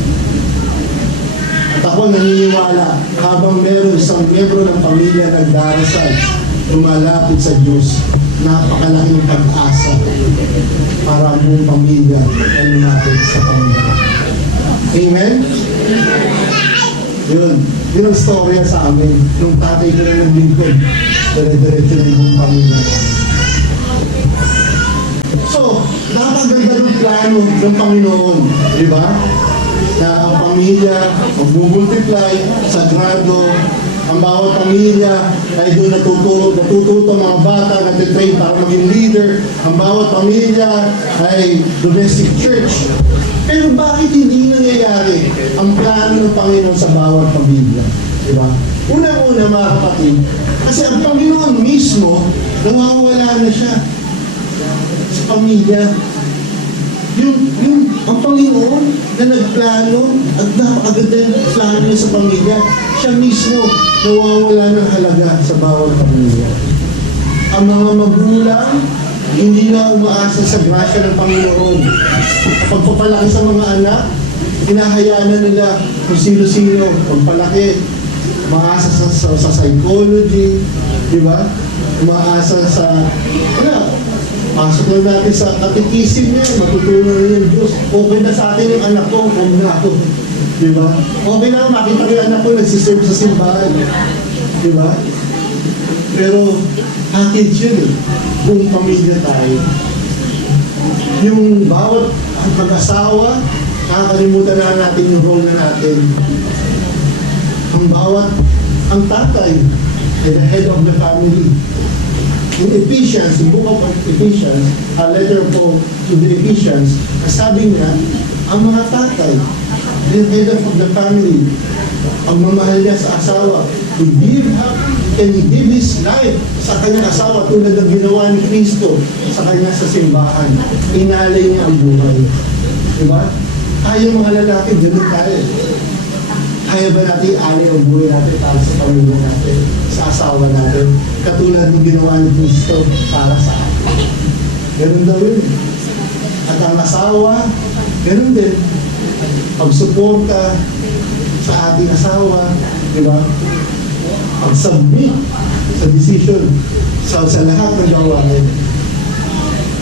At ako naniniwala, habang meron isang miyembro ng pamilya nagdarasal, lumalapit sa Diyos, napakalaking pag-asa para ang buong pamilya ay lumapit sa Panginoon. Amen? Yun ang storya sa amin. Nung tatay ko na naglingkod, dire-diretso na yung pamilya. So, napaganda ng plano ng Panginoon, di ba? Na ang pamilya mag-multiply, sagrado, ang bawat pamilya ay doon natututo mga bata, natitrain para maging leader. Ang bawat pamilya ay domestic church. Pero bakit hindi nangyayari ang plano ng Panginoon sa bawat pamilya? Diba? Una-una mga kapatid, kasi ang Panginoon mismo, nawawala na siya sa pamilya. Ang Panginoon na nagplano at napakaganda yung plano niya sa pamilya, siya mismo nawawala ng halaga sa bawat pamilya. Ang mga magulang, hindi na umaasa sa grasya ng Panginoon. Pagpapalaki sa mga anak, hinahayaan na nila kung sino-sino pagpalaki. Umaasa sa psychology, di ba? Umaasa sa, pasok lang natin sa katikisin niya, matutunan rin yung Diyos. Okay na sa atin yung anak ko, kung na ako. Di ba? Okay na, makita ko yung anak ko, nagsiserve sa simbahan. Di ba? Pero, package yun eh. Buong pamilya tayo. Yung bawat mag-asawa, nakakalimutan na natin yung role na natin. Ang tatay, ay the head of the family. In Ephesians, the book of Ephesians, a letter po to the Ephesians, sabi niya, ang mga tatay, the head of the family, ang mamahal niya sa asawa, to give up and give his life sa kanyang asawa tulad ng ginawa ni Kristo sa kanya sa simbahan. Inalay niya ang buhay. Diba? Tayo mga lalaki, ganun tayo. Kaya ba natin alay ang buhay natin para sa pamilya natin, sa asawa natin, katulad ng ginawa ni Kristo para sa atin? Ganun daw yun. At ang asawa, ganun din. Pagsuporta sa ating asawa, di ba? Pag-submit sa decision sa lahat ng gawain.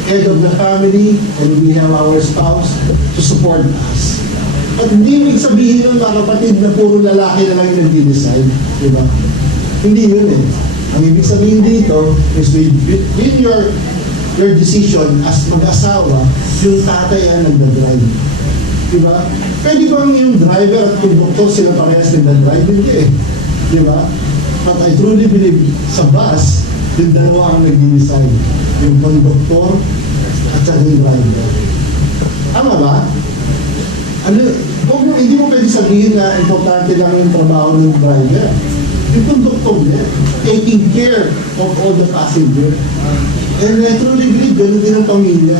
Head of the family, and we have our spouse to support us. At hindi ibig sabihin nun, mga kapatid, na puro lalaki na lang yung nag-decide. Di ba? Hindi yun eh. Ang ibig sabihin dito is within your decision as mag-asawa, yung tatay ang nagdadrive. Di ba? Pwede bang yung driver at conductor sila parehas nagdadrive? Hindi eh. Di ba? But I truly believe sa bus, yung dalawa ang nag-decide. Yung conductor at saka yung driver. Tama ba? Hindi mo pwede sabihin na importante lang yung trabaho ng driver. Yung conductor niya, taking care of all the passengers. And I truly believe, gano'n din ang pamilya.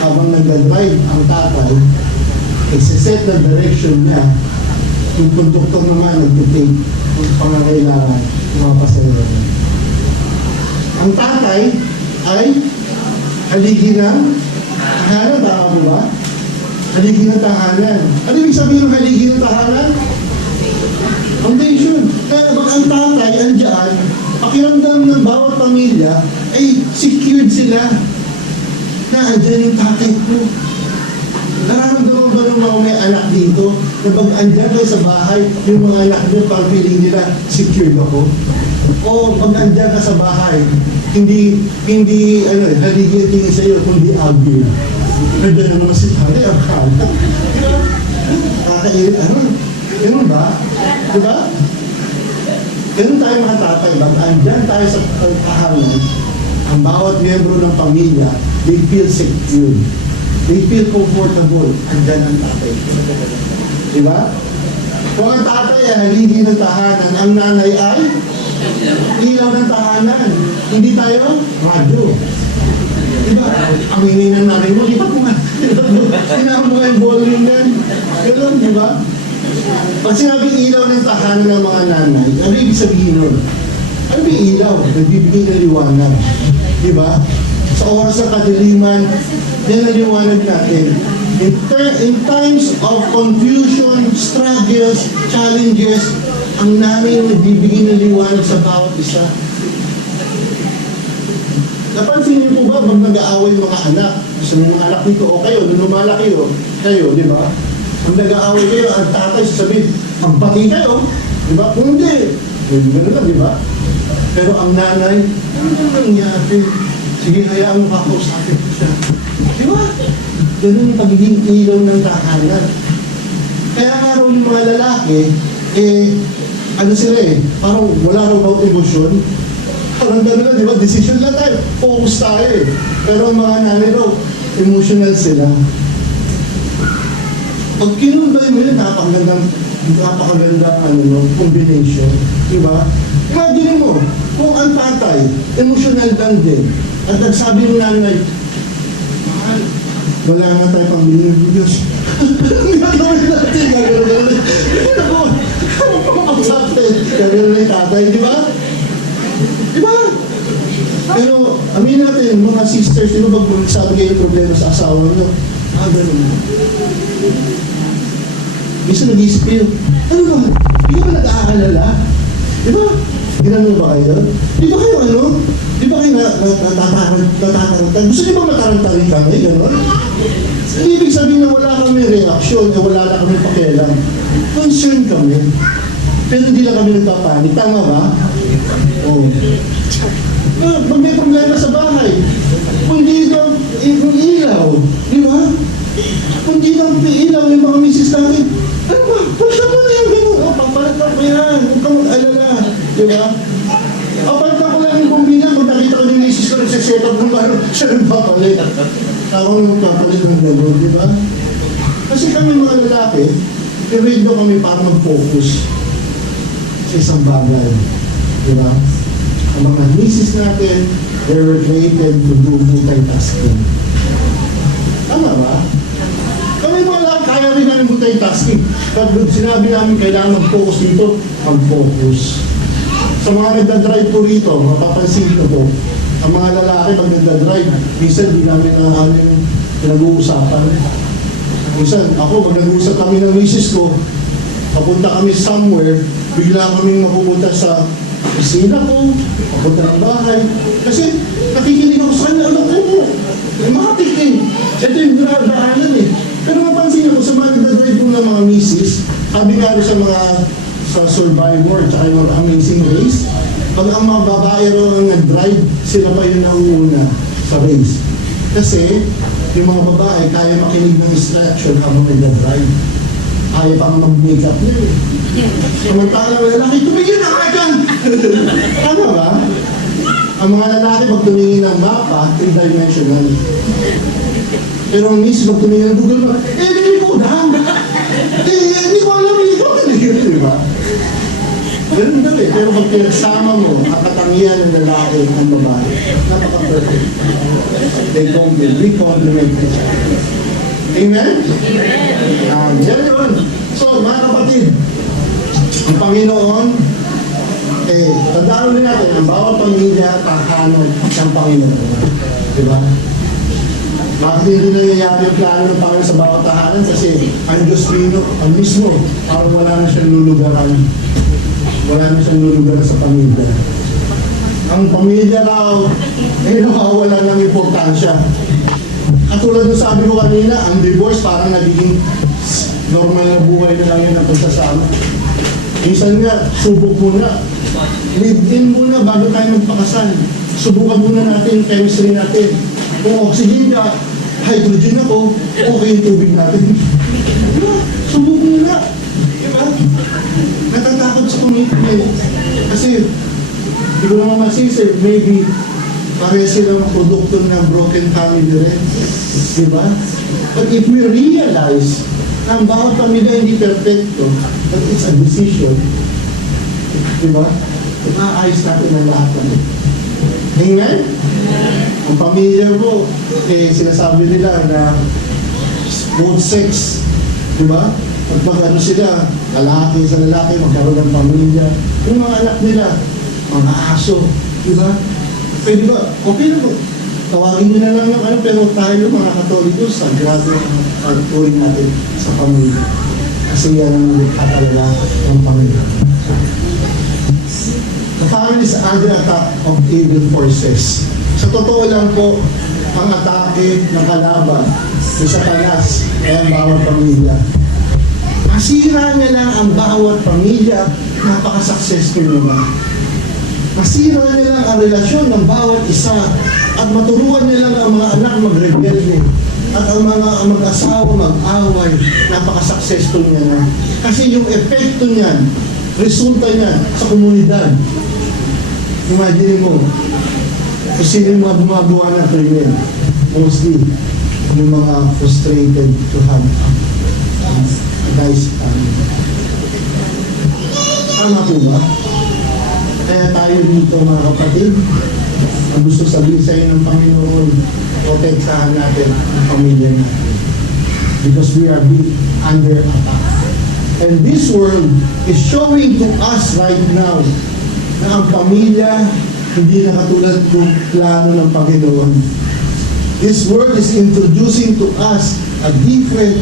Habang nag-drive ang tatay, nagsiset na direction niya, yung conductor naman nag-take kung pangangailangan ng mga pasahero. Ang tatay ay haligi ng tahanan, tama mo ba? Haligi ng tahanan. Ano ibig sabihin ng haligi ng tahanan? Foundation. Kaya bang ang tatay andyan, pakiramdam ng bawat pamilya ay secured sila na andyan yung tatay ko. Nararamdaman ba ng mga may anak dito na pag andyan kayo sa bahay, yung mga anak nyo pang feeling nila secured ako? O pag andyan ka sa bahay, hindi haligi ang tingin sa'yo, kundi agil. Nandiyan naman si tatay, ang kala. Ganun ba? Diba? Ganun tayo mga tatay, bang andyan tayo sa tahanan, ang bawat miyembro ng pamilya, they feel secure. They feel comfortable. Andyan ang tatay. Diba? Kung ang tatay ay haligi ng tahanan, ang nanay ay ilaw ng tahanan. Hindi tayo radyo. Diba? Ang ingay ng nanay mo, di ba kung sinama mo yung volume yan? Ganun, di ba? Pag sinabing ilaw ng tahanan ng mga nanay, ano ibig sabihin nun? Ano ba ilaw? Nagbibigay ng liwanag. Di ba? Sa oras ng kadiliman, yan ang liwanag natin. In times of confusion, struggles, challenges, ang nanay ang nagbibigay ng liwanag sa bawat isa. Napansin niyo po ba, pag nag-aaway yung mga anak, gusto ng mga anak nito, o kayo, nung lumalaki kayo, di ba? Pag nag-aaway kayo, ang tatay sasabihin, magpati kayo, di ba? Kung hindi, gano'n lang, di ba? Pero ang nanay, ano nang nangyari? Sige, hayaan mo kakausapin ko siya. Di ba? Ganun yung pagiging ilaw ng tahanan. Kaya nga raw yung mga lalaki, ano sila parang wala raw about emosyon. Parang gano'n lang, di ba? Decision lang tayo. Focus tayo Pero ang mga nanay raw, emotional sila. Pag kinunbay mo yun, napakagandang combination. Di ba? Imagine mo, kung ang tatay, emotional lang din, at nagsabi ng nanay, mahal, wala na tayo pambili ng Diyos. Ang gagawin natin, gagawin. Ano pa makapagsabi? Gagawin na yung tatay, di ba? Di ba? Pero, amin natin, mga sisters, di ba pag magsabi kayo yung problema sa asawa nyo? Gano'n. Minsan nag-iisip kayo, ano ba? Di ka ba nag-aalala? Di ba? Ginano ba kayo? Di ba kayo Di ba kayo natatarantang? Gusto niyo ba matarantarin kami? Gano'n? Ibig sabihin na wala kami reaksyon, na wala na kami pakialam. Concern kami. Pero hindi lang kami nagpapanik. Tama ba? Oo. Pag may problema sa bahay, kung hindi ito ilaw, di ba? Kung hindi lang ilaw yung mga misis natin, ano ba? Pagka mo na yung gano'n. Papalitan ko yan. Huwag ka mag-alala. Di ba? Papalitan ko lang yung kumbina. Pag nakita ko yung misis ko, nagsiset up ng ano, siya rin papalit. Ako nung papalit ng gano'n, di ba? Kasi kami mga lalaki, i-read kami para mag-focus sa isang bagay. Di ba? Ang mga misis natin, they were created to do multitasking. Tama ba? Kami mga lahat, kaya rin namin multitasking. Pag sinabi namin kailangan mag-focus dito, mag-focus. Sa mga nagdadrive po rito, mapapansin ko po, ang mga lalaki pag nagdadrive, minsan di namin yung pinag-uusapan. Minsan, ako, pag nag-uusap kami ng misis ko, papunta kami somewhere, bigla kaming mapupunta sa pisina ko, papunta ng bahay. Kasi nakikinig ako sa kanya, alam ko, matik Ito yung dinadaanan Pero mapansin niyo, sa mga nagdadrive po ng mga misis, sabi nga rin sa Survivor, tsaka yung mga Amazing Race, pag ang mga babae rin ang nag-drive, sila pa yung nauuna sa race. Kasi, yung mga babae, kaya makinig ng instruction habang nag-drive. Kaya pa mag-makeup niya Samantala ng lalaki, tumigil na ka dyan! Tama ba? Ang mga lalaki, pag tumingin ng mapa, 3-dimensional. Pero ang miss, pag tumingin ng Google Map, hindi ko daan! Hindi ko alam dito! Di ba? Ganun daw Pero pag pinagsama mo, ang katangian ng lalaki ang babae, napaka-perfect. They complement each other. Amen? Amen. Yan yun. So, mga kapatid, ang Panginoon, tandaan rin natin, ang bawat pamilya, tahanan ng Panginoon. Diba? Bakit hindi nangyayari yung plano ng Panginoon sa bawat tahanan? Kasi ang Diyos mismo, parang wala na siyang lulugaran. Wala na siyang lulugaran sa pamilya. Ang pamilya raw, nawawala ng importansya. Katulad ng sabi ko kanina, ang divorce parang nagiging normal na buhay na lang yun ang pagsasama. Minsan nga, subok muna. Live-in muna bago tayo magpakasal. Subukan muna natin yung chemistry natin. Kung oxygen ka, hydrogen ako, okay yung tubig natin. Diba? Subok muna. Diba? Natatakot sa commitment. Kasi, hindi ko naman masisir, maybe pare silang produkto ng broken family rin. Diba? But if we realize na ang bawat pamilya hindi perfecto, but it's a decision, diba? Maayos natin ang lahat natin. Amen? Ang pamilya ko, sinasabi nila na both sex, diba? Pag ano sila, lalaki sa lalaki, magkaroon ng pamilya. Yung mga anak nila, mga aso, diba? Pwede ba? Okay na po. Tawagin nyo na lang yung ano, pero tayo mga Katoliko, sagrado ang pagturing natin sa pamilya. Kasi yan ang nagkatalaga ng Panginoon. The family is under attack of evil forces. Sa totoo lang po, ang atake ng kalaban sa Satanas ay ang bawat pamilya. Masira niya lang ang bawat pamilya, napaka-successful naman. Masira niya lang ang relasyon ng bawat isa at maturuan niya lang ang mga anak magrebelde at ang mga mag-asawa mag-away, napaka-successful niya na. Kasi yung epekto niyan, resulta niyan sa komunidad. Imagine mo, kung sino yung mga gumagawa ng krimen, mostly yung mga frustrated to have nice family. Tama po ba? Kaya tayo dito mga kapatid, ang gusto sabihin sa inyo ng Panginoon, protektahan natin ang pamilya natin. Because we are being under attack. And this world is showing to us right now na ang pamilya hindi na katulad ng plano ng Panginoon. This world is introducing to us a different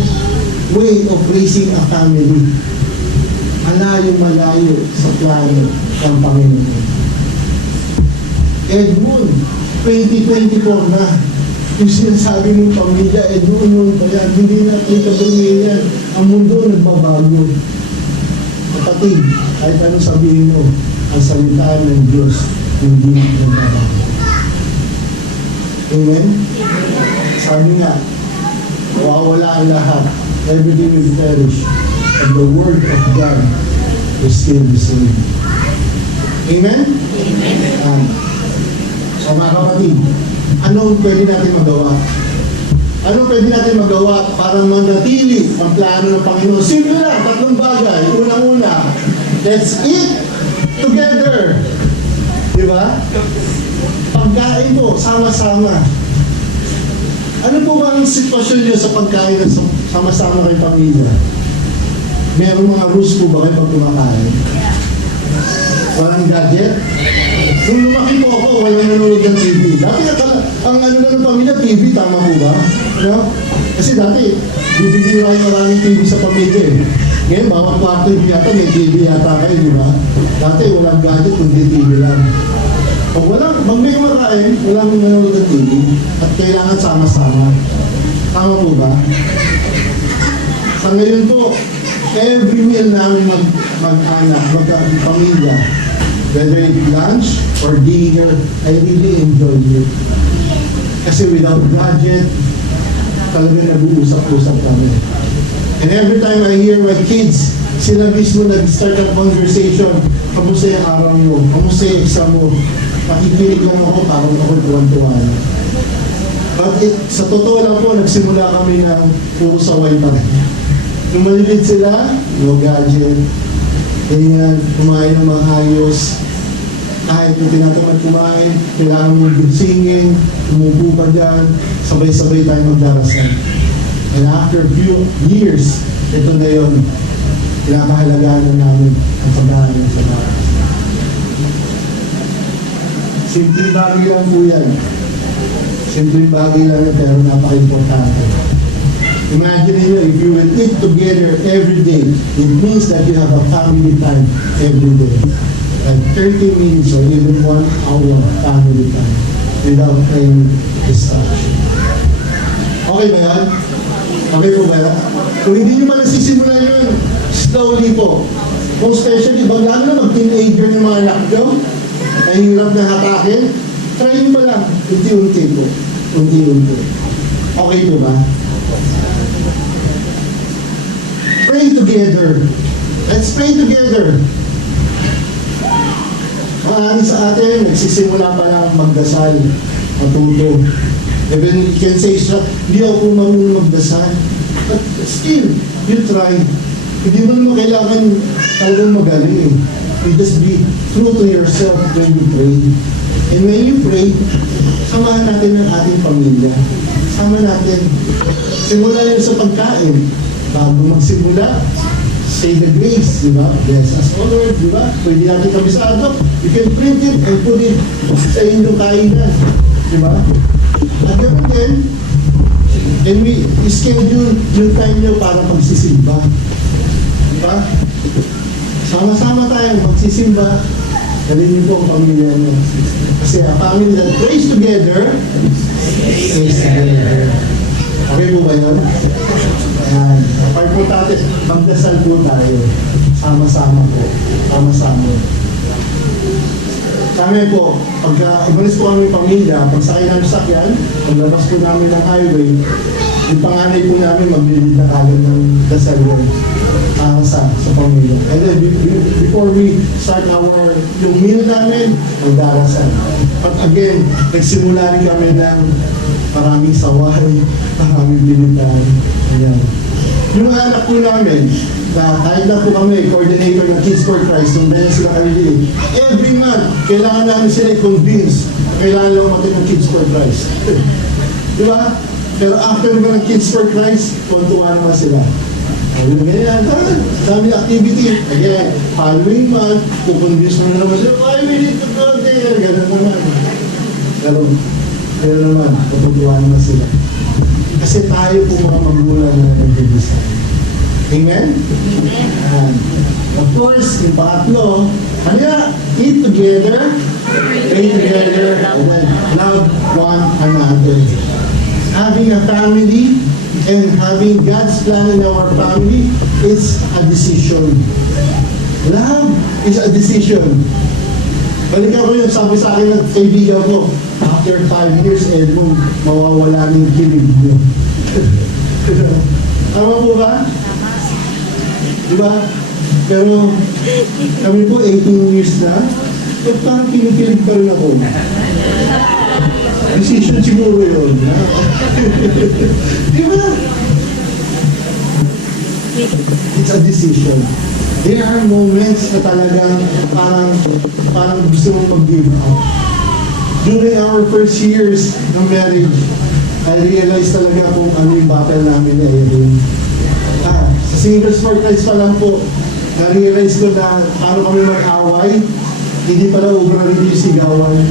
way of raising a family. Malayo-malayo sa plano ng Panginoon. Edmund, 2024 na. Yung sinasabi ng pamilya, Edmund, kaya hindi na applicable yan. Ang mundo nagbabago. Kapatid, kahit anong sabihin mo, ang salita ng Diyos, hindi nagbabago. Amen? Sabi nga, mawawala ang lahat. Everything will perish. And the word of God is still the same. Amen? Amen. So mga kapatid, anong pwede natin magawa? Anong pwede natin magawa para manatili ang plano ng Panginoon? Simple lang, tatlong bagay. Unang-una, let's eat together. Di ba? Pagkain po, sama-sama. Ano po ba ang sitwasyon nyo sa pagkain na sama-sama kayong pamilya? Merong mga rules po ba kayo pag kumakain? Walang gadget? Nung lumaki po ako, walang nanonood ng TV. Dati ang ano na ng pamilya, TV, tama po ba? No? Kasi dati, bibigyan kayo maraming TV sa pamilya eh. Ngayon, bawat kwarto yata, may TV yata kayo, di ba? Dati, walang gadget, kundi TV lang. Pag may kumakain, walang nanonood ng TV. At kailangan sama-sama. Tama po ba? Sa ngayon po, every meal namin mag-anak, mag-pamilya, whether it's lunch or dinner, I really enjoy it. Kasi without gadget, talaga nag-uusap-usap kami. And every time I hear my kids, sila mismo nag-start ang conversation, kamusta yung araw mo, kamusta yung exam mo, nakikinig lang ako, parang ako tuwan-tuwa. But sa totoo lang po, nagsimula kami ng puro saway pa rin. Nung malilid sila, no gadget, ganyan, kumain ng mga ayos. Kahit kung tinatamad kumain, kailangan mong binsingin, umupo ka dyan, sabay-sabay tayo magdarasal. And after a few years, ito na yun, pinapahalagaan na namin ang pagkain sa bahay. Simpleng bagay lang po yan. Simpleng bagay lang yan, pero napaka-importante. Imagine nyo, if you will eat together every day, it means that you have a family time every day. Like 30 minutes or even 1 hour family time without any distraction. Okay ba yan? Okay po ba yan? Kung hindi nyo man nasisimulan yun, slowly po. Kung especially, bag lalo na mag-teenager ng mga anak nyo, nahihirap na hatakin, try nyo pa lang, unti-unti po. Unti-unti. Okay po ba? Pray together. Let's pray together. Marami sa atin, nagsisimula pa lang magdasal, matuto. Even you can say, hindi ako marunong magdasal. But still, you try. Hindi mo naman kailangan talagang magaling eh. You just be true to yourself when you pray. And when you pray, samahan natin ang ating pamilya. Sama natin. Simula yun sa pagkain. Bago magsimula, say the grace, di ba? Bless us, O Lord, di ba? Pwede natin kabisado. You can print it and put it sa inyong kainan. Di ba? At ganoon din, and we schedule yung time nyo para magsisimba. Diba? Sama-sama tayong magsisimba. Galing niyo po ang pamilya nyo. Kasi a family that prays together, stays together. Okay po ba yun? Ayan. Apart po tayo, magdasal po tayo. Sama-sama po. Sama-sama. Kami po, pagka umalis po kami pamilya, pagsakay namin sa sakyan, paglabas po namin ng highway, yung panganay po namin maglilid na kagad ng dasal yun sa pamilya. And then before we start yung meal namin, magdarasal. But again, nagsimula rin kami ng maraming saway, maraming bilitan. Ayan. Yung mga anak po namin, na kahit na po kami, coordinator ng Kids for Christ, nung dahil sila kaliliit, every month, kailangan namin sila i-convince na kailangan lang natin ng Kids for Christ. Di ba? Pero after ba ng Kids for Christ, tuwan-tuwa naman sila. Ganyan, dami activity. Again, following month, kukonvince mo na naman sila, why we need to go there? Ganun naman. Pero, ganun naman, tutuwa naman sila. Kasi tayo po mga magulang na nag-design. Amen? And of course, yung pangatlo, kaya eat together, pray together, and then love one another. Having a family and having God's plan in our family is a decision. Love is a decision. Balikan ko yung sabi sa akin ng kaibigan ko, after 5 years, Edmund, mawawala ng kilig mo. Tama po ba? Diba? Pero kami po 18 years na, at parang kinikilig pa rin ako. Decision siguro yun. Diba? It's a decision. There are moments na talagang parang gusto mong mag-give up. During our first years ng marriage, I realized talaga kung ano yung battle namin na Erin. Sa Singles for Christ pa lang po, na-realize ko na paano kami mag-away, hindi pala ubra rin yung sigawan.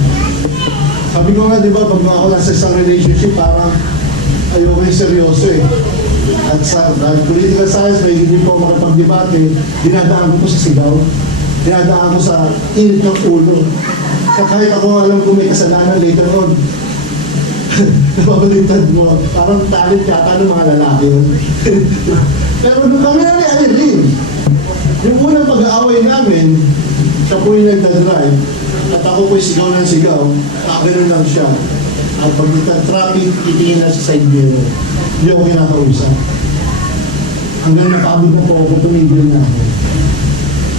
Sabi ko nga, di ba, pag ako nasa isang relationship, parang ayoko yung seryoso eh. At sa political science, may hindi po makapag-debate, dinadaan ko po sa sigaw. Dinadaan ko sa init ng ulo. Kahit ako alam ko may kasalanan later on, napabaliktad mo. Parang talent yata ng mga lalaki yun. Pero nung kami na ni Aileen, yung unang pag-aaway namin, siya po yung nagdadrive, at ako po'y sigaw ng sigaw, nakaganon lang siya. At pag traffic, titingin na sa side mirror. Hindi ako kinakausap. Hanggang napagod na po ako, tumigil na ako.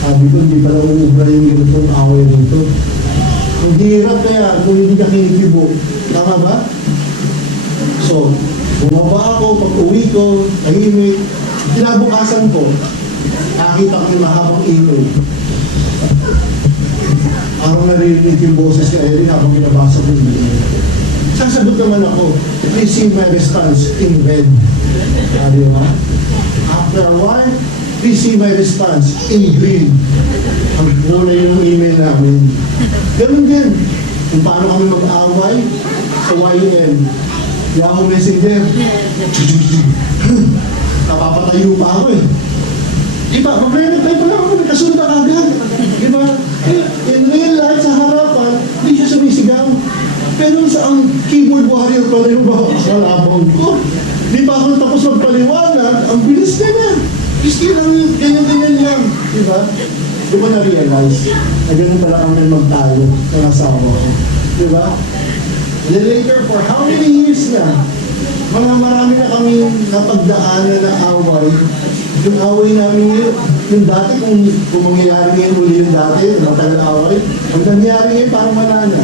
Sabi ko, hindi pala umubra yung ganitong away dito. Ang hirap kaya kung hindi ka kinikibo. Tama ba? So, bumaba ako, pag-uwi ko, tahimik. Kinabukasan ko, nakita ko yung mahabang email. Parang narinig yung boses ni Erin habang binabasa ko yung email. Sasagot naman ako, please see my response in red. Sabi ba? After a while, please see my response in green. Ang muna yung email namin. Ganun din. Kung paano kami mag-away sa YUM. Yahoo Messenger. Napapatayo pa ako eh. Diba? Problema tayo pa lang ako. Nagkasunta ka agad. Diba? In real life, sa harapan, hindi siya sumisigaw. Pero sa ang keyboard warrior pa rin ba? Kalabang ko. Di pa ako tapos magpaliwanag, ang bilis na niya. Iski lang yun, ganyan-ganyan lang. Diba? Di ba na-realize na ganun pala kami magtayo ng asawa ko? Diba? And then later, for how many years na, marami na kami napagdaanan ng away. Yung away namin yun, yung dati kung mangyayari ngayon uli yung dati, matagal na away, ang nangyari ngayon parang wala na.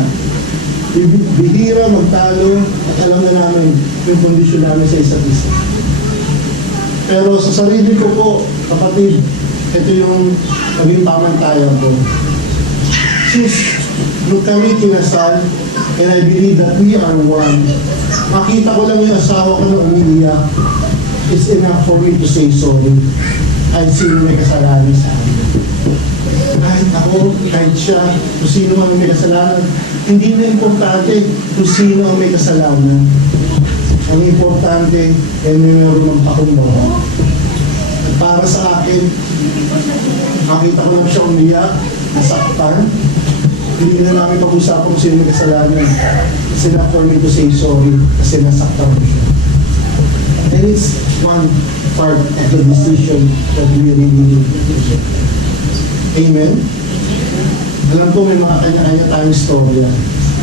Bihira, magtalo, at alam na namin yung kondisyon namin sa isa't isa. Pero sa sarili ko po, kapatid, ito yung naging pamantayan ko. Since nung kami kinasal, and I believe that we are one, makita ko lang yung asawa ko na umiiyak, it's enough for me to say sorry. Kahit sino may kasalanan sa amin. Kahit ako, kahit siya, kung sino man may kasalanan, Hindi na importante kung sino ang may kasalanan. Ang importante ay meron ng pakumbaba. At para sa akin, makita ko lang siya umiyak, nasaktan. Hindi na namin pag-usapan kung sino may kasalanan. Kasi na for me to say sorry, kasi nasaktan ko siya. And it's one part of the decision that we really need to take. Amen? Alam ko may mga kanya-kanya tayong storya.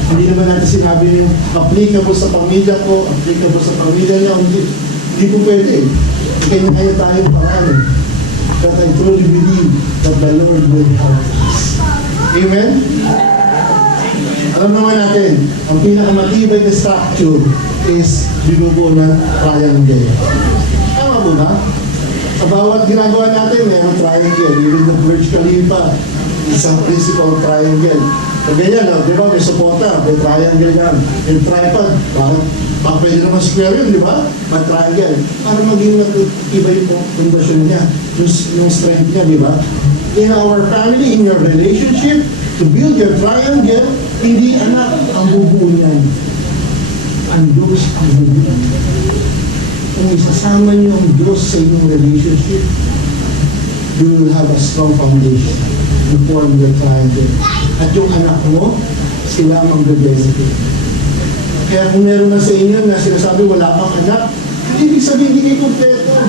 Hindi naman natin sinabi yung applicable sa pamilya ko, applicable sa pamilya niya. Hindi po pwede. Kanya-kanya tayong pangalan. But I truly believe that the Lord will help us. Amen? Alam naman natin, ang pinakamatibay na structure is binubuo ng triangle. Tama po ba? Sa bawat ginagawa natin, mayroong triangle. Even the Burj Khalifa, isang principal triangle. So ganyan, no? Di ba? May supporter, may triangle yan. Yung tripod, bakit pwede naman square yun, di ba? Mag-triangle. Para maging iba yung foundation niya, yung strength niya, di ba? In our family, in your relationship, to build your triangle, hindi anak ang bubuo niyan. Ang Diyos ang bubuo. Kung isasama niyo ang Diyos sa inyong relationship, you will have a strong foundation to form your triangle. At yung anak mo, sila ang mag-benefit. Kaya kung meron na sa inyo na sinasabi wala kang anak, ibig sabihin hindi kayo kompleto.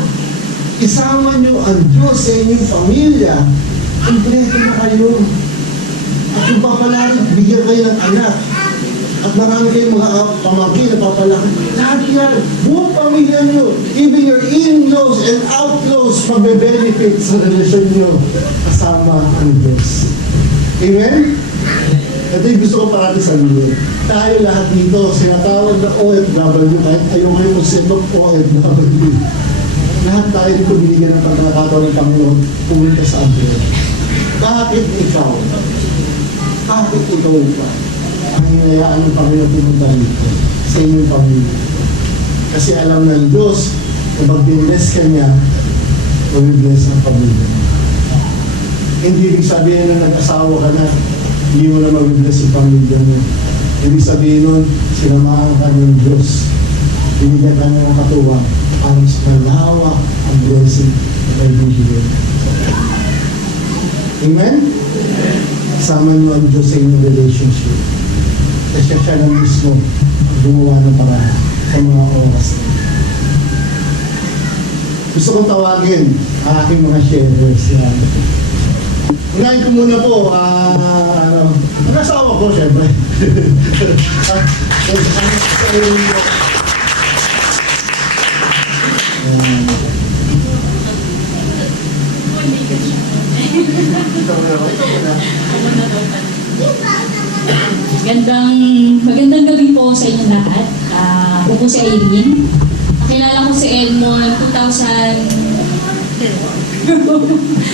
Isama niyo ang Diyos sa inyong pamilya, kompleto na kayo. At yung papalaki, bigyan kayo ng anak. At marami kayong mga pamangkin na papalaki. Lahat yan, buong pamilya niyo, even your in-laws and out-laws, magbe-benefit sa relasyon niyo kasama ang Diyos. Amen? Ito yung gusto ko parati sabihin. Tayo lahat dito, sinatawag na OFW, kahit ayaw kayo kung sino OFW. Lahat tayo dito binigyan ng pagkakataon ng Panginoon pumunta sa abroad. Bakit ikaw? Bakit ikaw pa? Ang hinayaan ng Panginoon pumunta dito sa inyong pamilya. Kasi alam ng Diyos na pag binless ka niya, mag-bless ang pamilya. Hindi ibig sabihin na nag-asawa ka na, hindi mo na mag-bless yung pamilya mo. Ibig sabihin nun, sinamahan ka ng Diyos. Binigyan ka ng katuwang para mas malawak ang blessing na ibigay. Amen? Sama nyo ang Diyos sa inyong relationship. Kasi siya na mismo gumawa ng paraan sa mga oras. Gusto kong tawagin ang aking mga sharers. Unahin ko muna po, mag-asawa ko, syempre. Magandang gabi po sa inyo lahat. Ako po si Irene. Nakilala ko si Edmond 2000.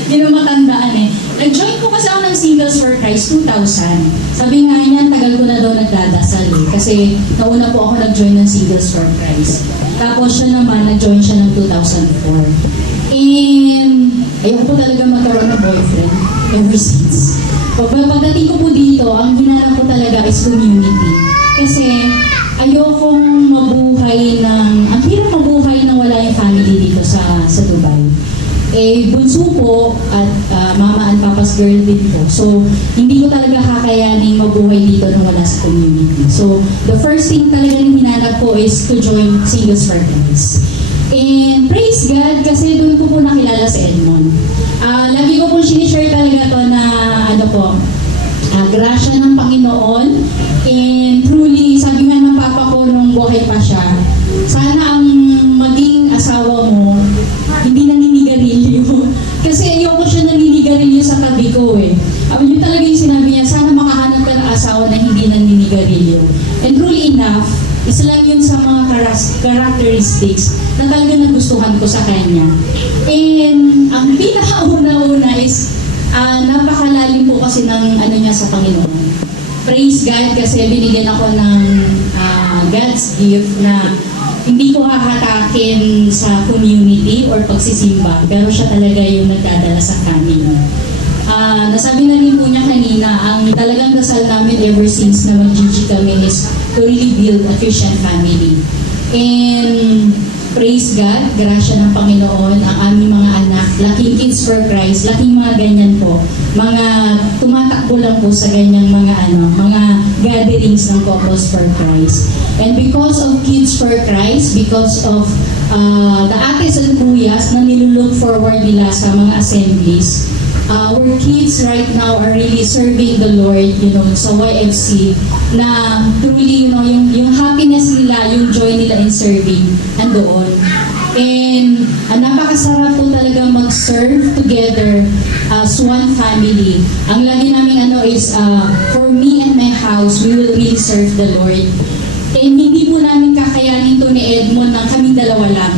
Hindi na matandaan eh. Nag-join po kasi ako ng Singles for Christ 2000. Sabi nga niya, tagal ko na daw nagdadasal eh. Kasi nauna po ako nag-join ng Singles for Christ. Tapos siya naman, nag-join siya ng 2004. And ayoko po talaga magkaroon ng boyfriend ever since. Pagdating ko po dito, ang hinanap ko talaga is community. Kasi ayokong mabuhay ang hirap mabuhay nang wala yung family dito sa Dubai. Bunso po at mama and papa's girl din po. So, hindi ko talaga kakayanin mabuhay dito nang wala sa community. So, the first thing talaga na hinanap ko is to join Singles for Christ. And praise God, kasi doon ko po nakilala si Edmond. Lagi ko po sinishare talaga to na grasya ng Panginoon. And truly, sabi nga ng papa ko nung buhay pa siya, sana ang maging asawa mo, hindi naninigarilyo. Kasi ayoko siya naninigarilyo sa tabi ko eh. Yun talaga yung sinabi niya, sana makahanap ka ng asawa na hindi naninigarilyo. And truly enough, isa lang yun sa mga characteristics na talaga nagustuhan ko sa kanya. And ang pinakauna-una is napakalalim po kasi ng niya sa Panginoon. Praise God kasi binigyan ako ng God's gift na hindi ko hahatakin sa community or pagsisimba, pero siya talaga yung nagdadala sa kanin. nasabi na rin po niya kanina, ang talagang dasal namin ever since na mag-GG kami is to really build a Christian family. And praise God, grasya ng Panginoon, ang aming mga anak, laking Kids for Christ, laking mga ganyan po, mga tumatakbo lang po sa ganyang mga gatherings ng Couples for Christ. And because of Kids for Christ, because of the ates and kuyas na nilulook forward nila sa mga assemblies, our kids right now are really serving the Lord, sa YFC, na truly, yung happiness nila, yung joy nila in serving, andoon. And napakasarap po talaga mag-serve together as one family. Ang lagi namin is, for me and my house, we will really serve the Lord. And hindi po namin kakayanin to ni Edmond ng kaming dalawa lang.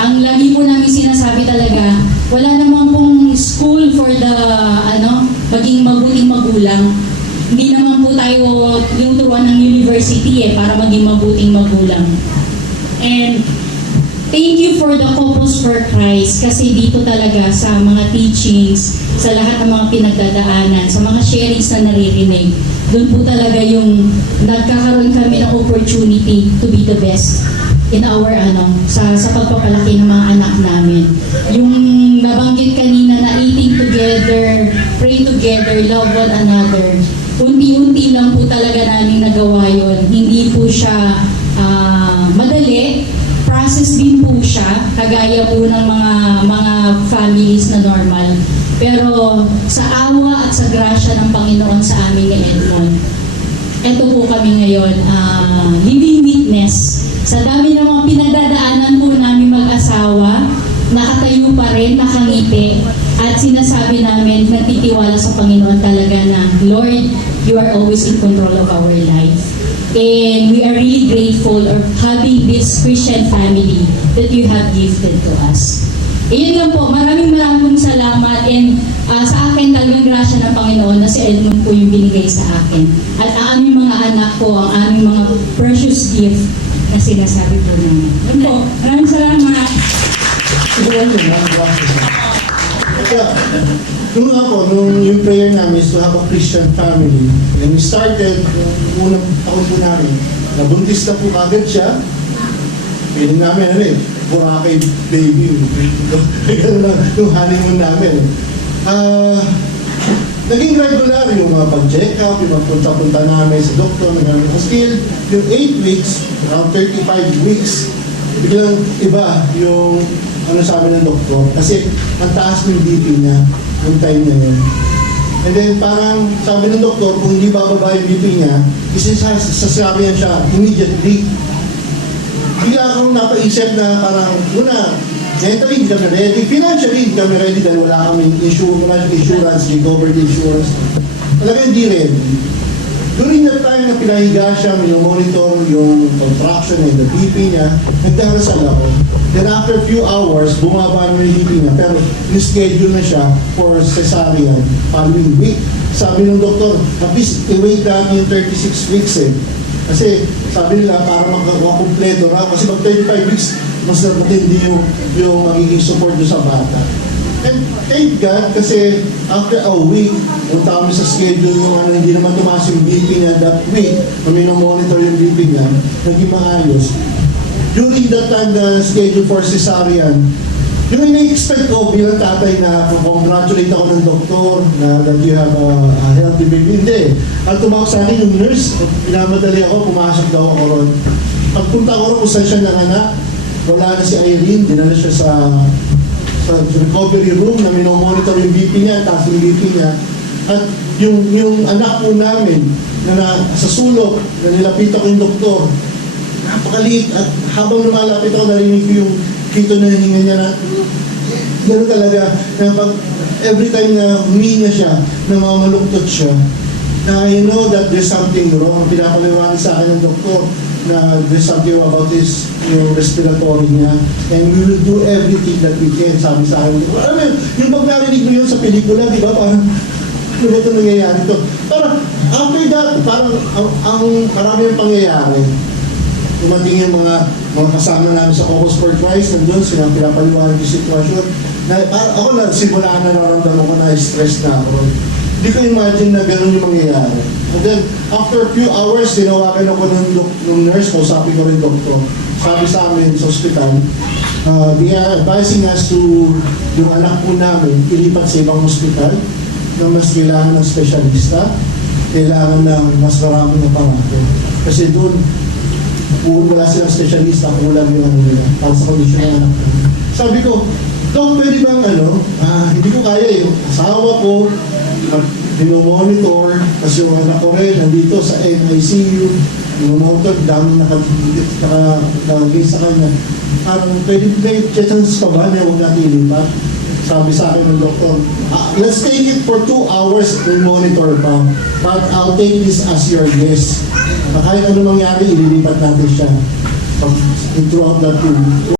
Ang lagi po namin sinasabi talaga, wala naman pong school for the maging mabuting magulang. Hindi naman po tayo tinuturuan ng university para maging mabuting magulang. And thank you for the Couples for Christ kasi dito talaga sa mga teachings, sa lahat ng mga pinagdadaanan, sa mga sharings na naririnig, doon po talaga yung nagkakaroon kami ng opportunity to be the best in our sa pagpapalaki ng mga anak namin. Yung nabanggit kanina na eating together, pray together, love one another. Unti-unti lang po talaga namin nagawa yun. Hindi po siya madali. Process din po siya, kagaya po ng mga families na normal. Pero sa awa at sa grasya ng Panginoon sa amin ni Edmond, eto po kami ngayon, living witness. Sa dami ng mga pinagdadaanan po namin mag-asawa, nakatayo pa rin, nakangiti, at sinasabi namin, nagtitiwala sa Panginoon talaga na, Lord, you are always in control of our life. And we are really grateful of having this Christian family that you have gifted to us. Ayun lang po, maraming salamat, and sa akin talagang grasya ng Panginoon na si Edmond po yung binigay sa akin. At ang aming mga anak po, ang aming mga precious gift na sinasabi po namin. Yun po, maraming salamat. Nung yung prayer namin is to have a Christian family. When we started, yung unang taon po namin, nabuntis na po kagad siya. Piling namin, Boracay baby. Ganun lang yung honeymoon namin. Naging regular yung mga pag-check up, yung mga punta-punta namin sa doktor. Still, yung 8 weeks, around 35 weeks, biglang iba yung sabi ng doktor. Kasi ang taas ng BP niya, yung time na yun. And then parang sabi ng doktor, kung hindi bababa yung BP niya, isasasabihan siya immediately. Bigla akong napaisip na parang, mentally hindi kami ready, financially hindi kami ready dahil wala kaming insurance, recovered insurance. Talaga hindi ready. During that time na pinahiga siya, minomonitor yung contraction and the BP niya, nagdarasal ako. Then after a few hours, bumaba na yung BP niya, pero in-schedule na siya for cesarean following week. Sabi ng doktor, at least i-wait namin yung 36 weeks Kasi sabi nila, para magkakumpleto na, kasi pag 35 weeks, mas napatindi yung magiging support doon sa bata. And thank God, kasi after a week, punta kami sa schedule ng hindi naman tumaas yung BP niya that week, kami monitor yung BP niya, naging maayos. During that time, the schedule for cesarean, yung ina-expect ko bilang tatay na congratulate ako ng doktor na that you have a healthy baby. Hindi. Ang tumawag sa akin yung nurse, pinamadali ako, pumasok daw ako ron. Pagpunta ko ron, kung saan siya nanganak, wala na si Irene, dinala siya sa recovery room na minomonitor yung BP niya, taas yung BP niya. At yung anak po namin na sa sulok, na nilapit ako yung doktor, napakaliit, at habang lumalapit ako, narinig ko yung dito na hininga niya na gano'n talaga na pag every time na humihinga siya, na mamaluktot siya, na I know that there's something wrong. Pinapaliwanag sa akin ng doktor na there's something about his respiratory niya, and we will do everything that we can, sabi sa akin. Alam mo, yung pag narinig mo yun sa pelikula, di ba, parang ano ba ito nangyayari ito? Parang after that, parang ang marami yung pangyayari. Dumating yung mga kasama namin sa Couples for Christ, nandun, silang pinapaliwanag yung sitwasyon. Ako na, simula na nararamdaman ko na stress na ako. Hindi ko imagine na ganun yung mangyayari. And then, after a few hours, tinawagan ako ng nurse, kausapin ko rin doktor. Sabi sa amin sa ospital, they are advising us to, yung anak po namin, ilipat sa ibang ospital na mas kailangan ng espesyalista, kailangan ng mas maraming aparato. Kasi doon, wala silang espesyalista, kulang yung ano nila, para sa kondisyon ng anak ko. Sabi ko, Dok, pwede bang hindi ko kaya yung asawa ko, dinomonitor, kasi yung anak ko rin, nandito sa NICU, dinomonitor, dami nakalagay sa kanya. Pwede may chance pa ba na huwag natin ilipat? Sabi sa akin ng doktor, let's take it for 2 hours and monitor pa. But I'll take this as your guess. Kahit ano mangyari, ililipat natin siya throughout that 2